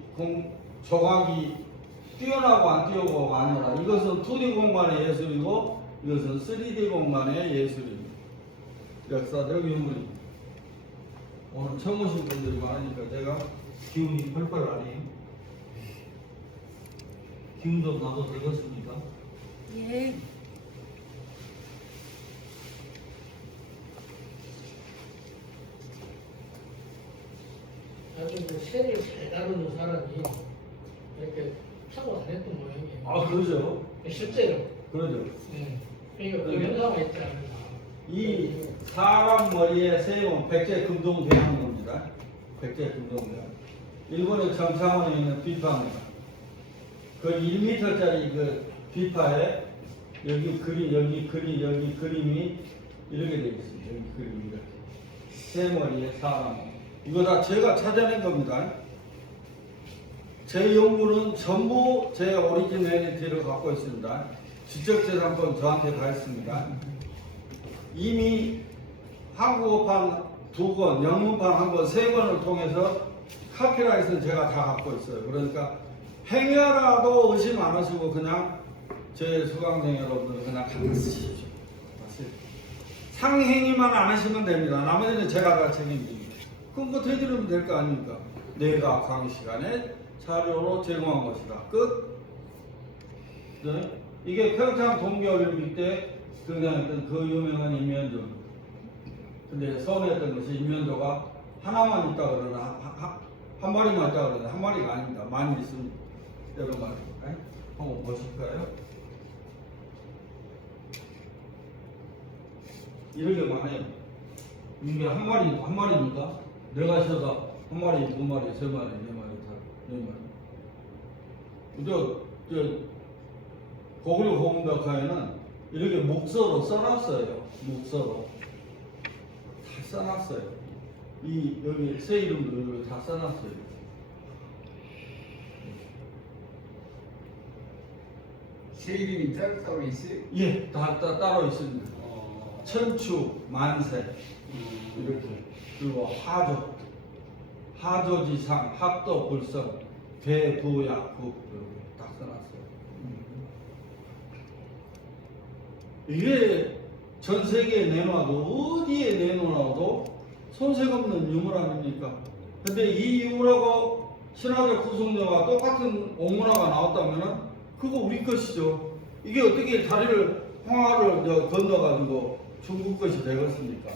조각이 뛰어나고 안 뛰어나고 아니라 이것은 2D 공간의 예술이고 이것은 3D 공간의 예술입니다. 역사적 유물입니다. 오늘 처음 오신 분들이 많으니까 제가 기운이 펄펄 나네요. 기운 좀 나도 되겠습니까? 예. 아주 뭐 세를 잘 다루는 사람이 이렇게 타고 다녔던 모양이에요. 아, 그러죠. 실제로. 그러죠. 네. 그러니까 그 현상이 있지 않나. 이 사람 머리에 세운 백제 금동 대왕입니다. 백제 금동 대왕. 일본의 정창원에 있는 비파입니다. 그 1m짜리 그 비파에 여기 그림이 이렇게 되어 있습니다. 여기 그림이 이렇게. 세 머리에 사람. 이거 다 제가 찾아낸 겁니다. 제 연구는 전부 제 오리지널리티를 갖고 있습니다. 지적재산권 저한테 다 있습니다. 이미 한국어판 2권, 영문판 1권, 3권을 통해서 카피라이트는 제가 다 갖고 있어요. 그러니까 행여라도 의심 안 하시고 그냥 제 수강생 여러분들 그냥 갖다 쓰시죠. 상행위만 안 하시면 됩니다. 나머지는 제가 다 책임집니다. 그럼 뭐 되드리면 될 거 아닙니까? 내가 강의 시간에 자료로 제공한 것이다. 끝. 네? 이게 평창 동계올림픽 때 등장했던 그 유명한 인면조. 근데 서운했던 것이 인면조가 하나만 있다 그러나 한 마리만 있다 그러나 한 마리가 아닙니다. 많이 있습니다. 여러 마리. 네? 한번 보실까요? 이렇게 많아요. 이게 한 마리입니까? 내가 쉬어서 한 마리, 2마리, 3마리, 4마리, 4마리. 고구려 고문벽화에는 이렇게 목서로 써놨어요. 목서로 다 써놨어요. 이 여기 새 이름도 여기 다 써놨어요. 새 이름이 따로 있어요? 예, 다 따로 있습니다. 천추, 만세 이렇게. 그리고 하조지상, 합도불성, 대부약국 이렇게 딱 써놨어요. 이게 전 세계에 내놔도 어디에 내놓아도 손색 없는 유물 아닙니까? 근데 이 유물하고 신화적 구성료가 똑같은 옥문화가 나왔다면은 그거 우리 것이죠. 이게 어떻게 다리를 홍화를 건너가지고 중국 것이 되겠습니까?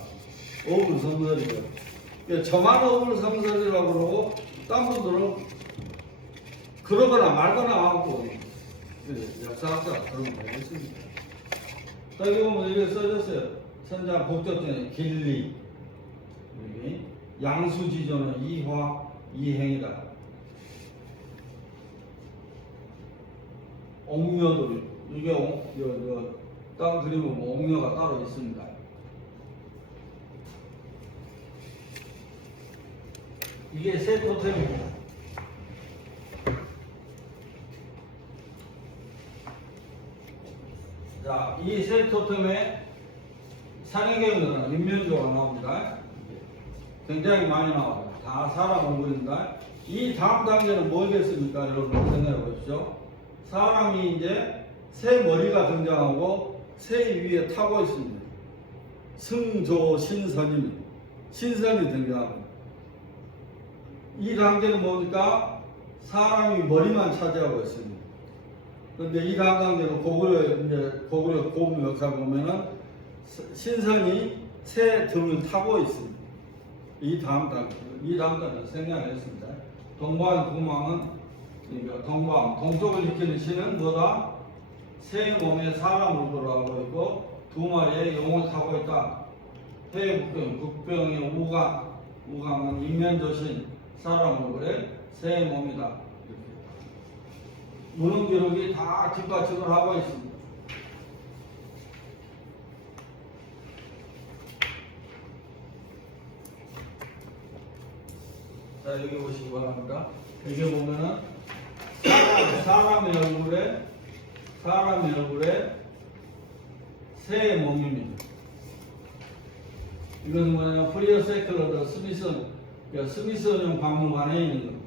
어불성설이죠. 저만 어불성설이라고 그러고 딴 분들은 그러거나 말거나 하고 역사학자 그러면 되겠습니다. 자, 여기 보면 이렇게 써졌어요. 선장 복잡전의 길리 여기 양수지조는 이화 이행이다. 옥녀도 이게 땅 그림은 옥녀가 따로 있습니다. 이게 새 토템입니다. 자, 이 새 토템에 상해경은 인면조가 나옵니다. 굉장히 많이 나와요. 다 사람 얼굴입니다. 이 다음 단계는 뭐겠습니까? 여러분 생각해 보십시오. 사람이 이제 새 머리가 등장하고 새 위에 타고 있습니다. 승조신선입니다. 신선이 등장합니다. 이 단계는 뭡니까? 사람이 머리만 차지하고 있습니다. 그런데 이 다음 단계는 고구려 고문 역사 보면은 신선이 새 등을 타고 있습니다. 이 다음 단계는 생략했습니다. 동방 구망은 그러니까 동쪽을 지키는 신은 뭐다? 새 몸에 사람 얼굴을 하고 있고 2마리의 용을 타고 있다. 해북병, 북병의 우강은 인면조신 사람 얼굴에 새 몸이다. 문헌 기록이 다 뒷받침을 하고 있습니다. 자, 여기 보시기 바랍니다. 여기 보면은 사람의 얼굴에 새의 몸입니다. 이건 뭐냐, 프리어 세클러드 스미슨형 박물관에 있는 겁니다.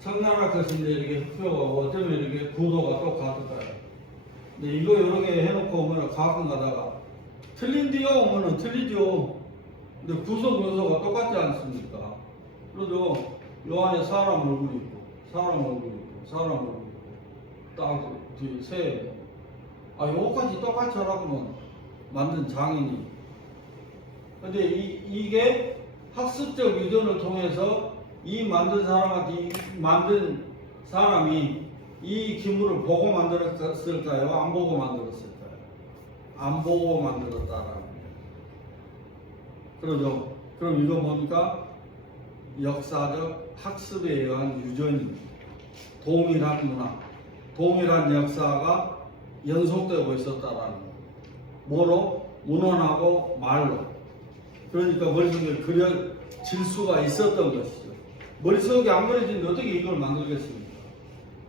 청나라 것인데 이렇게 흑표하고 어쩌면 이렇게 구도가 똑같을까요? 근데 이거 여러 개 해놓고 오면 가끔 가다가 틀린디요 오면은 틀리죠. 근데 구성 문서가 똑같지 않습니까? 그래도 요 안에 사람 얼굴이 있고, 사람 얼굴이 있고, 사람 얼굴이 있고, 딱 뒤에 새. 요거까지 똑같이 하라고는 만든 장인이. 근데 이게 학습적 유전을 통해서 이 만든 사람이 이 기물을 보고 만들었을까요? 안 보고 만들었을까요? 안 보고 만들었다라는 거예요. 그러죠. 그럼 이거 뭡니까? 역사적 학습에 의한 유전입니다. 동일한 문화, 동일한 역사가 연속되고 있었다라는 거예요. 뭐로? 문헌하고 말로. 그러니까 머릿속에 그려질 수가 있었던 것이죠. 머릿속에 안 그려지는데 어떻게 이걸 만들겠습니까?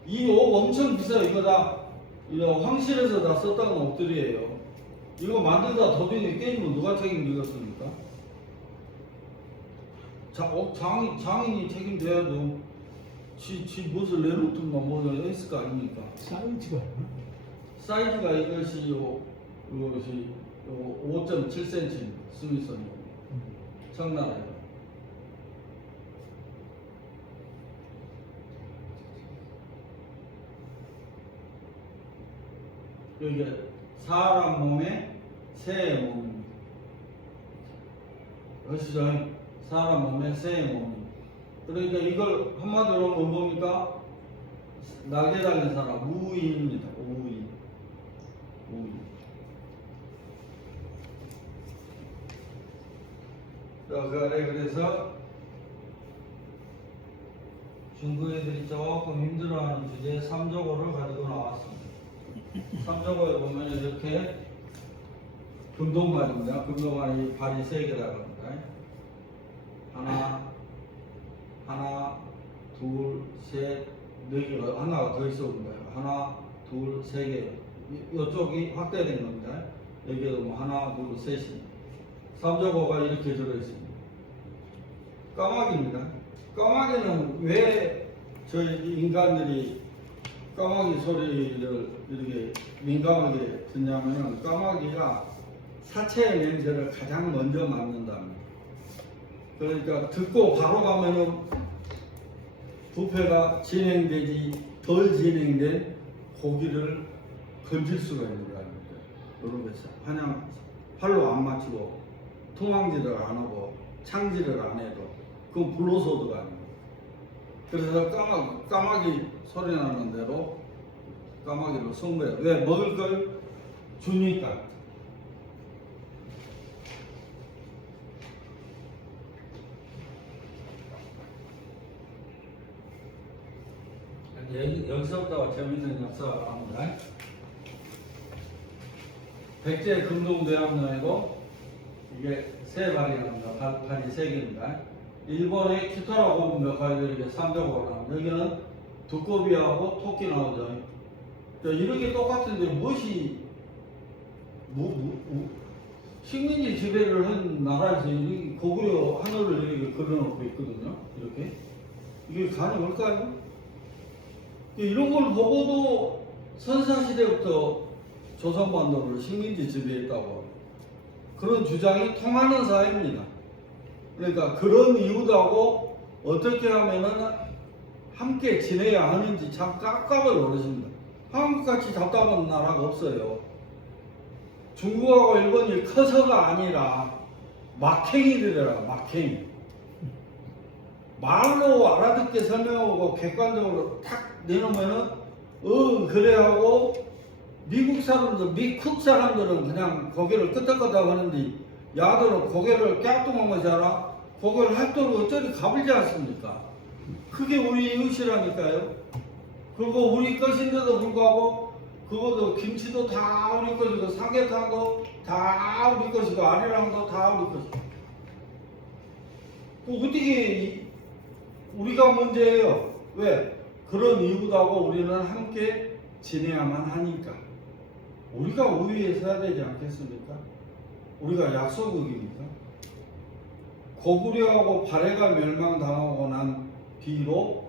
이 옷 엄청 비싸요. 이거 다 황실에서 다 썼다는 옷들이에요. 이거 만들다 도둑이 깨지면 누가 책임지겠습니까? 장인이 책임져야죠. 지 무엇을 내놓든가 뭐 했을 거 아닙니까? 사이즈가 사이즈가 이것이 5.7cm 스미슨 청나라예요. 여기 사람 몸에 새의 몸입니다. 아시죠? 사람 몸에 새의 몸입니다. 그러니까 이걸 한마디로 뭡니까? 날개 달린 사람, 우인입니다. 우인. 그래서 중국 애들이 조금 힘들어하는 주제 3조고를 가지고 나왔습니다. 3조고에 보면 이렇게 금동말입니다. 금동말이 발이 3개라고 합니다. 하나, 둘, 셋, 4개가 하나가 더 있어 온 거예요. 하나, 둘, 3개. 이쪽이 확대된 겁니다. 여기에도 뭐 하나, 둘, 셋이. 3조고가 이렇게 들어있습니다. 까마귀입니다. 까마귀는 왜 저희 인간들이 까마귀 소리를 이렇게 민감하게 듣냐면은 까마귀가 사체의 냄새를 가장 먼저 맡는답니다. 그러니까 듣고 바로 가면은 부패가 진행되지 덜 진행된 고기를 건질 수가 있는 거랍니다. 여러분 그냥 팔로 안 맞추고 토망질을 안 하고 창질을 안 해도 그건 불로소득 아닙니다. 그래서 까마귀 소리 나는 대로 까마귀를 성배해요. 왜? 먹을 걸 주니까. 여기서부터 재밌는 역사가 나옵니다. 백제 금동대왕릉에도 이게 세 발이 나옵니다. 발이 3개입니다. 일본의 키타라 고분과 가이드에게 3조고가 나옵니다. 여기는 두꺼비하고 토끼 나오죠. 이렇게 똑같은데 무엇이 식민지 지배를 한 나라에서 고구려 하늘을 이렇게 그려놓고 있거든요. 이렇게 이게 가능할까요? 이런 걸 보고도 선사시대부터 조선반도를 식민지 지배했다고 그런 주장이 통하는 사회입니다. 그러니까 그런 이유도 하고 어떻게 하면은 함께 지내야 하는지 참 깝깝을 모르십니다. 한국같이 답답한 나라가 없어요. 중국하고 일본이 커서가 아니라 막행이들이라 막행. 말로 알아듣게 설명하고 객관적으로 탁 내놓으면은 그래 하고 미국 사람들은 그냥 고개를 끄덕끄덕 하는데 야들은 고개를 깨뚱하면서 알아? 고개를 할도록 어쩌리 가불지 않습니까? 그게 우리 이웃이라니까요. 그리고 우리 것인데도 불구하고 그것도 김치도 다 우리 것이고 삼계탕도 다 우리 것이고 아리랑도 다 우리 것이고 어떻게 우리가 문제예요? 왜? 그런 이유도 하고 우리는 함께 지내야만 하니까. 우리가 우위에 서야 되지 않겠습니까? 우리가 약소국입니까? 고구려하고 발해가 멸망당하고 난 뒤로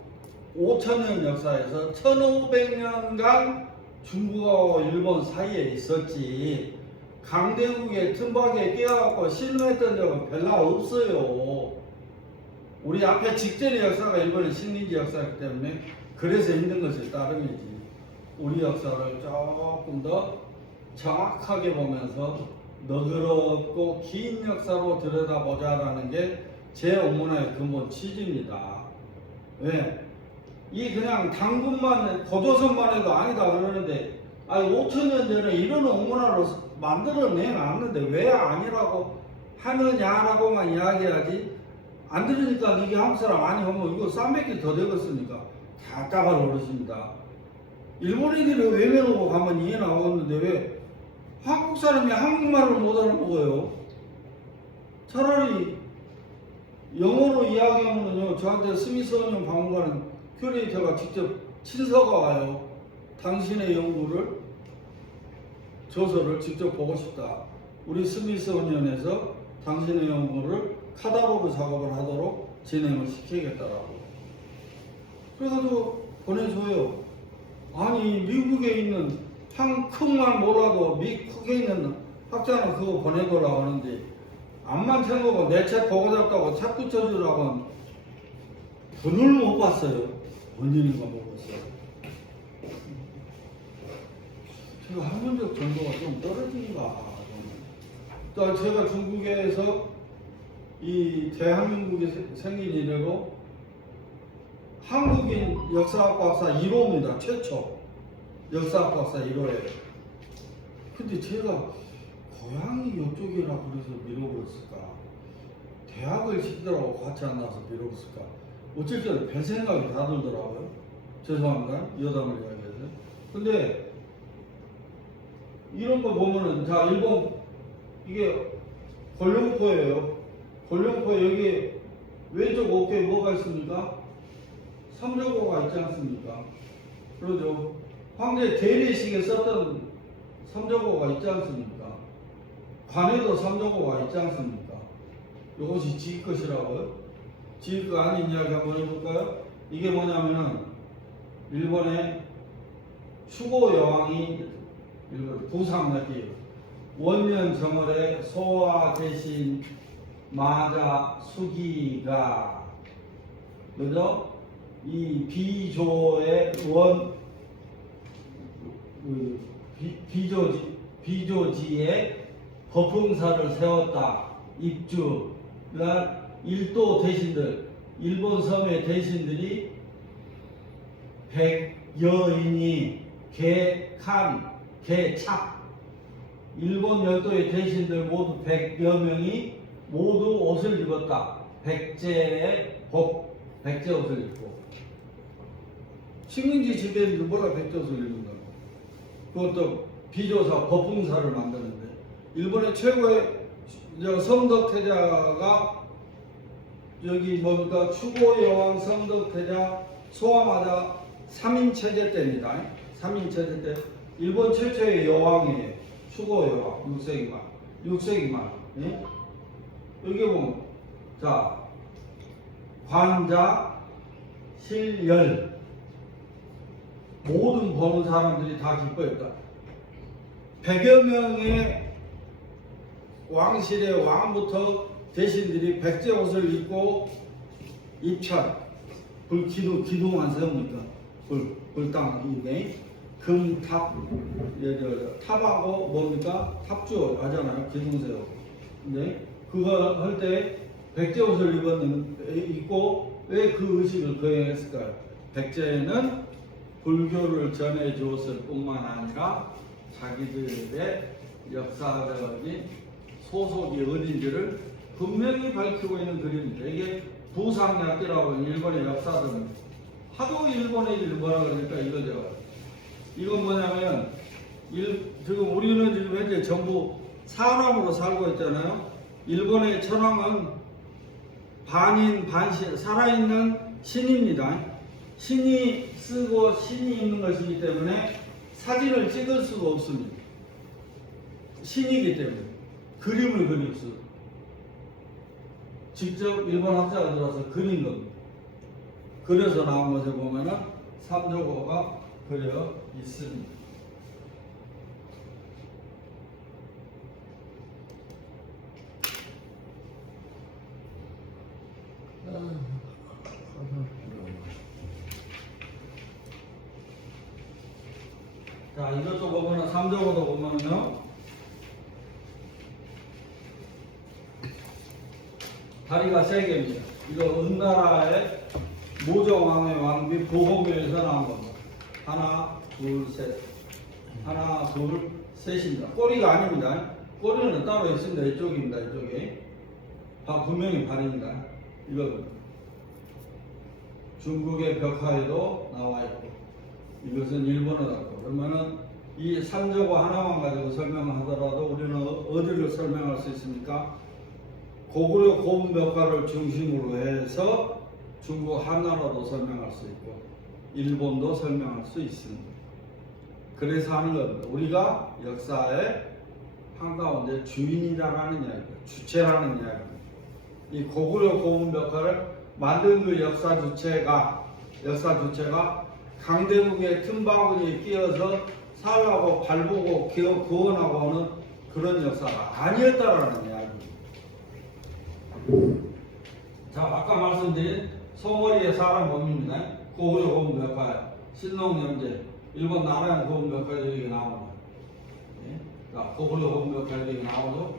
5천년 역사에서 1500년간 중국하고 일본 사이에 있었지, 강대국의 틈바구니에 끼어갖고 신음했던 적은 별로 없어요. 우리 앞에 직전의 역사가 일본의 식민지 역사이기 때문에 그래서 힘든 것이 따름이지. 우리 역사를 조금 더 정확하게 보면서 너그럽고 긴 역사로 들여다보자라는 게 제 업문화의 근본 취지입니다. 왜? 이 그냥 당군만, 고조선만 해도 아니다 그러는데, 아니 5천년 전에 이런 업문화로 만들어내놨는데 왜 아니라고 하느냐라고만 이야기하지, 안 들으니까 이게 한국 사람 아니 하면 이거 300개 더 되겠으니까 답답할 어르신입니다. 일본인들이 외면하고 가면 이해 나오는데 왜 한국 사람이 한국말을 못 알아먹어요? 차라리 영어로 이야기하면요, 저한테 스미소니언 박물관 큐레이터가 직접 친서가 와요. 당신의 연구를, 저서를 직접 보고 싶다. 우리 스미소니언에서 당신의 연구를 카다로그 작업을 하도록 진행을 시키겠다라고. 그래가지고 보내줘요. 아니 미국에 있는 한 큼만 몰라도 미국에 있는 학자는 그거 보내달라고 하는데, 암만 챙겨고 내 책 보고 잡다고 책 붙여주라고 분을 못 봤어요. 본인인가 모르겠어요. 제가 학문적 정도가 좀 떨어진가. 또 제가 중국에서 이 대한민국이 생긴 이래로 한국인 역사학 박사 1호입니다. 최초 역사학 박사 1호예요. 근데 제가 고향이 이쪽이라 그래서 밀어버렸을까? 대학을 시키더라고 같이 안 나와서 밀어버렸을까? 어쩔 때는 별 생각이 다 들더라고요. 죄송합니다. 여담을 이야기해서. 근데 이런 거 보면은, 자, 일본 이게 골룡포예요. 골룡포 여기 왼쪽 어깨에 뭐가 있습니까? 삼저고가 있지 않습니까? 그러죠. 황제 대리식에 썼던 삼저고가 있지 않습니까? 관에도 삼저고가 있지 않습니까? 이것이 지휘 것이라고요? 지휘 것 아닌 이야기 한번 해볼까요? 이게 뭐냐면은 일본의 추고 여왕이 일본 부상나기 원년 정월에 소화 대신 마자 수기가, 그죠? 이 비조의 비조지에 법흥사를 세웠다. 입주. 그러니까 일도 대신들, 일본 섬의 대신들이 100여인이 개칸, 개착, 일본 열도의 대신들 모두 100여 명이 모두 옷을 입었다. 백제의 복, 백제 옷을 입고. 식민지 지배인들 뭐라 백제 옷을 입는다고? 그것도 비조사, 법흥사를 만드는데, 일본의 최고의 성덕태자가 여기 뭡니까? 추고여왕 성덕태자 소아마자 3인체제 때입니다. 3인체제 때 일본 최초의 여왕이에요. 추고여왕 6세기만. 예? 여기 보면, 자, 관자, 실열, 모든 보는 사람들이 다 기뻐했다. 100여 명의 왕실의 왕부터 대신들이 백제 옷을 입고 입찰, 기둥 안 세웁니까? 불당 이게 금탑, 탑하고 뭡니까? 탑주 하잖아요. 기둥 세우고. 근데 그거 할 때 백제 옷을 입고 왜 그 의식을 거행했을까요? 백제는 불교를 전해 주었을 뿐만 아니라 자기들의 역사적인 소속이 어딘지를 분명히 밝히고 있는 그림입니다. 이게 부상약기라고 일본의 역사들은 하도 일본인들이 뭐라 그러니까 이거죠. 이건 뭐냐면 지금 우리는 지금 현재 전부 사람으로 살고 있잖아요. 일본의 천황은 반인 반신, 살아있는 신입니다. 신이 쓰고 신이 있는 것이기 때문에 사진을 찍을 수가 없습니다. 신이기 때문에 그림을 그렸어. 직접 일본 학자가 들어서 그린 겁니다. 그래서 나온 것에 보면은 삼조고가 그려 있습니다. 자, 이것도 보면은 삼조고도 보면은요. 다리가 세 개입니다. 이거 은나라의 모정왕의 왕비 보호묘에서 나온 겁니다. 하나, 둘, 셋. 하나, 둘, 셋입니다. 꼬리가 아닙니다. 꼬리는 따로 있습니다. 이쪽입니다. 이쪽에. 분명히 발입니다. 이거 중국의 벽화에도 나와 있고, 이것은 일본어다. 그러면은 이 삼조고 하나만 가지고 설명하더라도 우리는 어디를 설명할 수 있습니까? 고구려 고분 벽화를 중심으로 해서 중국 한나라도 설명할 수 있고 일본도 설명할 수 있습니다. 그래서 하는 겁니다. 우리가 역사의 한가운데 주인이라는 이야기입니다. 주체라는 이야기입니다. 이 고구려 고분 벽화를 만든 그 역사 주체가 강대국의 틈바구니에 끼어서 살라고 발보고 구원하고 하는 그런 역사가 아니었다라는 이야기입니다. 자, 아까 말씀드린 소머리의 사람 몸입니다. 고구려 고분 벽화, 신농염제, 일본 나라의 고분 벽화 여기 나옵니다. 예? 자, 고구려 고분 벽화 여기 나오죠.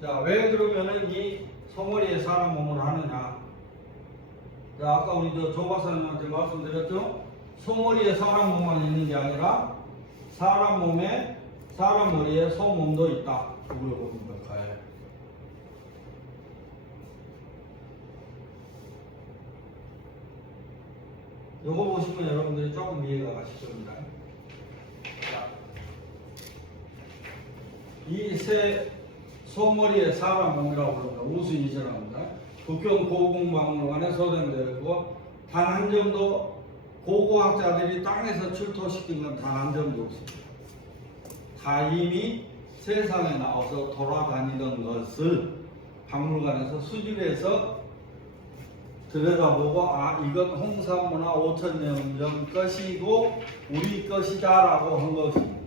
자, 왜 그러면은 이 소머리의 사람 몸을 하느냐? 자, 아까 우리 조 박사님한테 말씀드렸죠. 소머리에 사람 몸만 있는 게 아니라 사람 몸에 사람 머리에 소 몸도 있다. 고구려 고분 벽화에. 요거 보시면 여러분들이 조금 이해가 가실 겁니다. 이 세 소머리의 사람 몸이라고 부릅니다. 우수이시라고 합니다. 북경 고궁박물관에 소장되어 있고 단 한 점도 고고학자들이 땅에서 출토시킨 건 단 한 점도 없습니다. 다 이미 세상에 나와서 돌아다니던 것을 박물관에서 수집해서 들여다보고 이건 홍산문화 5,000년 전 것이고 우리 것이다라고 한 것입니다.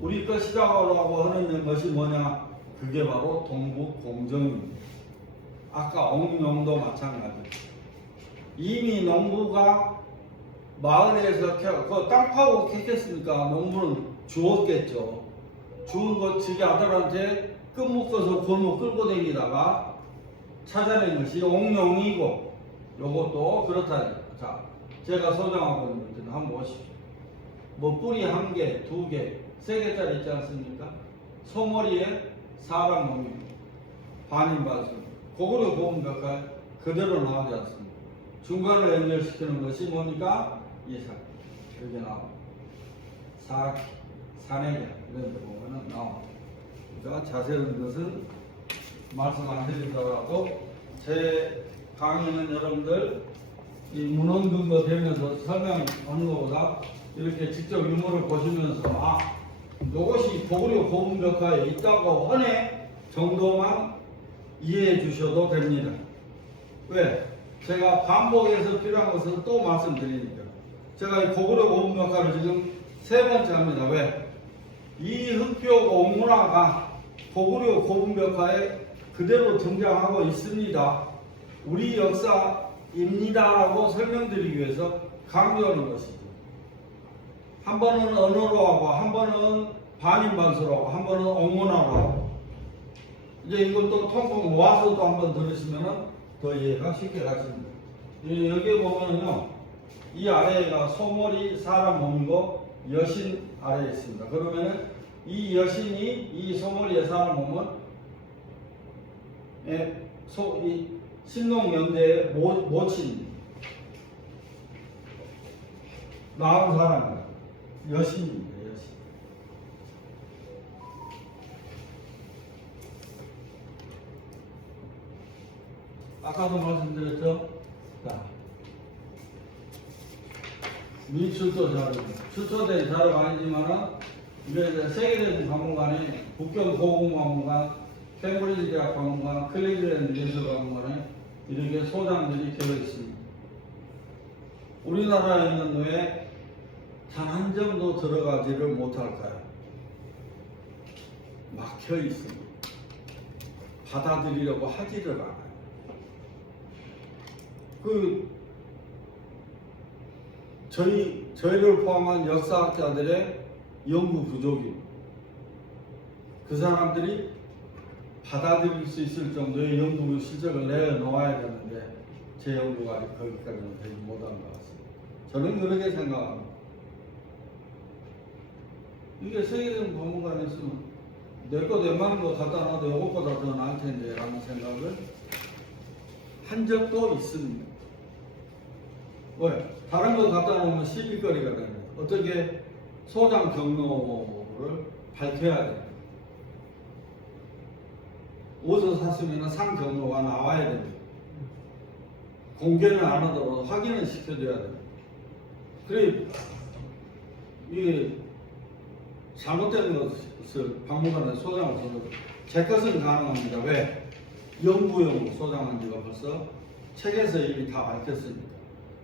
우리 것이다라고 하는 것이 뭐냐? 그게 바로 동북공정입니다. 아까 옥룡도 마찬가지입니다. 이미 농부가 마을에서 그 땅 파고 캤겠습니까? 농부는 주었겠죠. 주운 것 지기 아들한테 끈 묶어서 골목 끌고 다니다가 찾아낸 것이 옥룡이고 요것도 그렇다. 자, 제가 소장하고 있는 것들은 한번 보십시오. 뭐 뿌리 한 개, 두 개, 세 개짜리 있지 않습니까? 소머리에 사람 몸입니다. 반인반수. 고구려 고분 벽화에 그대로 나오지 않습니다. 중간을 연결시키는 것이 뭡니까? 이삭. 여기 나옵니다. 사내자 이런 데 보면은 나옵니다. 그러니까 자세한 것은 말씀 안 드리더라도 제 강의는 여러분들 이 문헌 근거 되면서 설명하는 것보다 이렇게 직접 유물을 보시면서 이것이 고구려 고분 벽화에 있다고 하네 정도만 이해해 주셔도 됩니다. 왜? 제가 반복해서 필요한 것을 또 말씀드리니까. 제가 이 고구려 고분 벽화를 지금 세 번째 합니다. 왜? 이 흑표 옥문화가 고구려 고분 벽화에 그대로 등장하고 있습니다. 우리 역사입니다라고 설명드리기 위해서 강조하는 것이죠. 한 번은 언어로 하고, 한 번은 반인반수로 하고, 한 번은 옥문화로 하고. 이제 이것도 통통 모아서도 한번 들으시면 더 이해가 쉽게 가십니다. 여기에 보면은요, 이 아래가 소머리 사람 몸이고 여신 아래에 있습니다. 그러면은 이 여신이 이 소머리의 사람 몸은 이 신농연대의 모친 낳은 사람입니다. 여신입니다. 여신. 아까도 말씀드렸죠? 자, 미출소 자료, 출소된 자료가 아니지만은 이게 이제 세계적인 박물관이 북경 고궁박물관, 캠브리지 대학 박물관, 클리블랜드 예술박물관에 이렇게 소장들이 되어 있습니다. 우리나라에는 왜 단 한 점도 들어가지를 못할까요? 막혀 있습니다. 받아들이려고 하지를 않아요. 저희를 포함한 역사학자들의 연구 부족입니다. 그 사람들이 받아들일 수 있을 정도의 연구 실적을 내놓아야 되는데 제 연구가 아직 거기까지는 되지 못한 것 같습니다. 저는 그렇게 생각합니다. 이게 세계적인 박물관에서 내거 웬만한 거 갖다 놔도 이것보다 더 나을 텐데 라는 생각을 한 적도 있습니다. 왜? 다른 거 갖다 놓으면 시비거리가 됩니다. 어떻게 소장 경로를 밝혀야 됩니다. 옷을 샀으면 상 경로가 나와야 됩니다. 공개는 안 하더라도 확인을 시켜줘야 됩니다. 그래, 이게 잘못된 것을 박물관에 소장을 써도 제 것은 가능합니다. 왜? 연구용으로 소장한 지가 벌써 책에서 이미 다 밝혔습니다.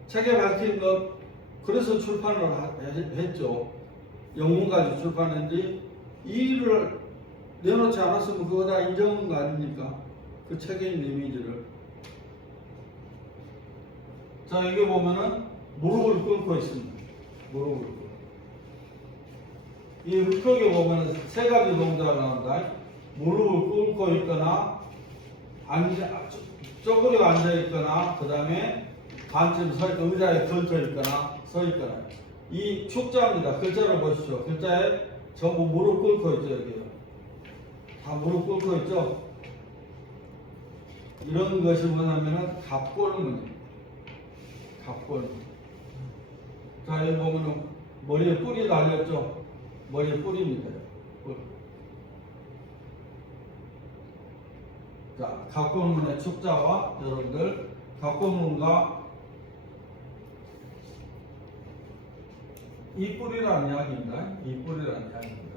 책에 밝힌 것, 그래서 출판을 했죠. 영문까지 출판했는데 이 일을 내놓지 않았으면 그거 다 인정한 거 아닙니까? 그 책에 있는 이미지를. 자, 여기 보면은 무릎을 꿇고 있습니다. 무릎을 꿇고. 이 흙벽에 보면은 세 가지 동작을 나온다. 무릎을 꿇고 있거나, 쪼그려 앉아 있거나, 그 다음에 반쯤 의자에 걸쳐 있거나, 서 있거나. 이 축자입니다. 글자를 보십시오. 글자에 전부 무릎 꿇고 있죠, 여기요. 다 무릎 꿇고 있죠? 이런 것이 뭐냐면은 갑골문입니다. 갑골문. 자, 여기 보면은 머리에 뿔이 달렸죠? 머리에 뿔입니다. 뿔. 자, 갑골문의 축자와 여러분들, 갑골문과 이 뿔이라는 이야기입니다. 이 뿔이라는 이야기입니다.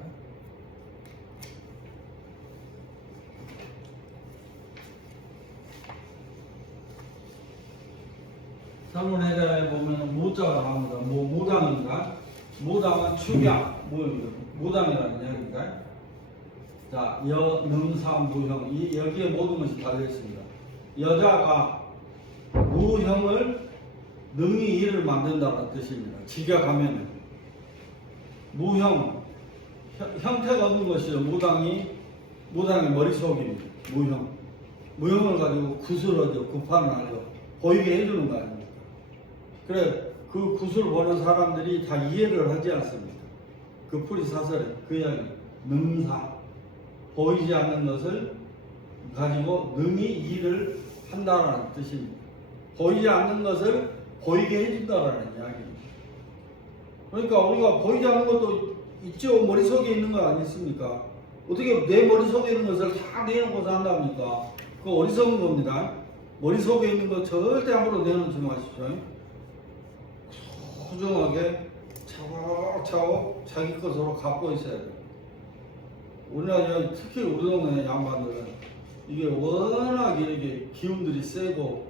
설문해자에 보면 무자가 나옵니다. 무당인가? 무당은 축양, 무당이라는 이야기입니다. 자, 능사무형, 여기에 모든 것이 달려있습니다. 여자가 무형을 능히 일을 만든다는 뜻입니다. 직역하면 무형, 형태가 없는 것이요. 무당의 머릿속입니다. 무형을 가지고 굿을 하죠. 굿판을 하죠. 보이게 해주는 거 아닙니까? 그래, 그 굿을 보는 사람들이 다 이해를 하지 않습니까? 그 풀이 사설에 그 이야기, 능사, 보이지 않는 것을 가지고 능히 일을 한다라는 뜻입니다. 보이지 않는 것을 보이게 해준다라는 이야기입니다. 그러니까 우리가 보이지 않는 것도 있죠. 머릿속에 있는 거 아니겠습니까? 어떻게 내 머릿속에 있는 것을 다 내놓고서 한답니까? 그거 어리석은 겁니다. 머릿속에 있는 거 절대 함부로 내놓지 마십시오. 소중하게 차곡차곡 자기 것으로 갖고 있어야 돼요. 우리나라 특히 우리 동네 양반들은 이게 워낙 이렇게 기운들이 세고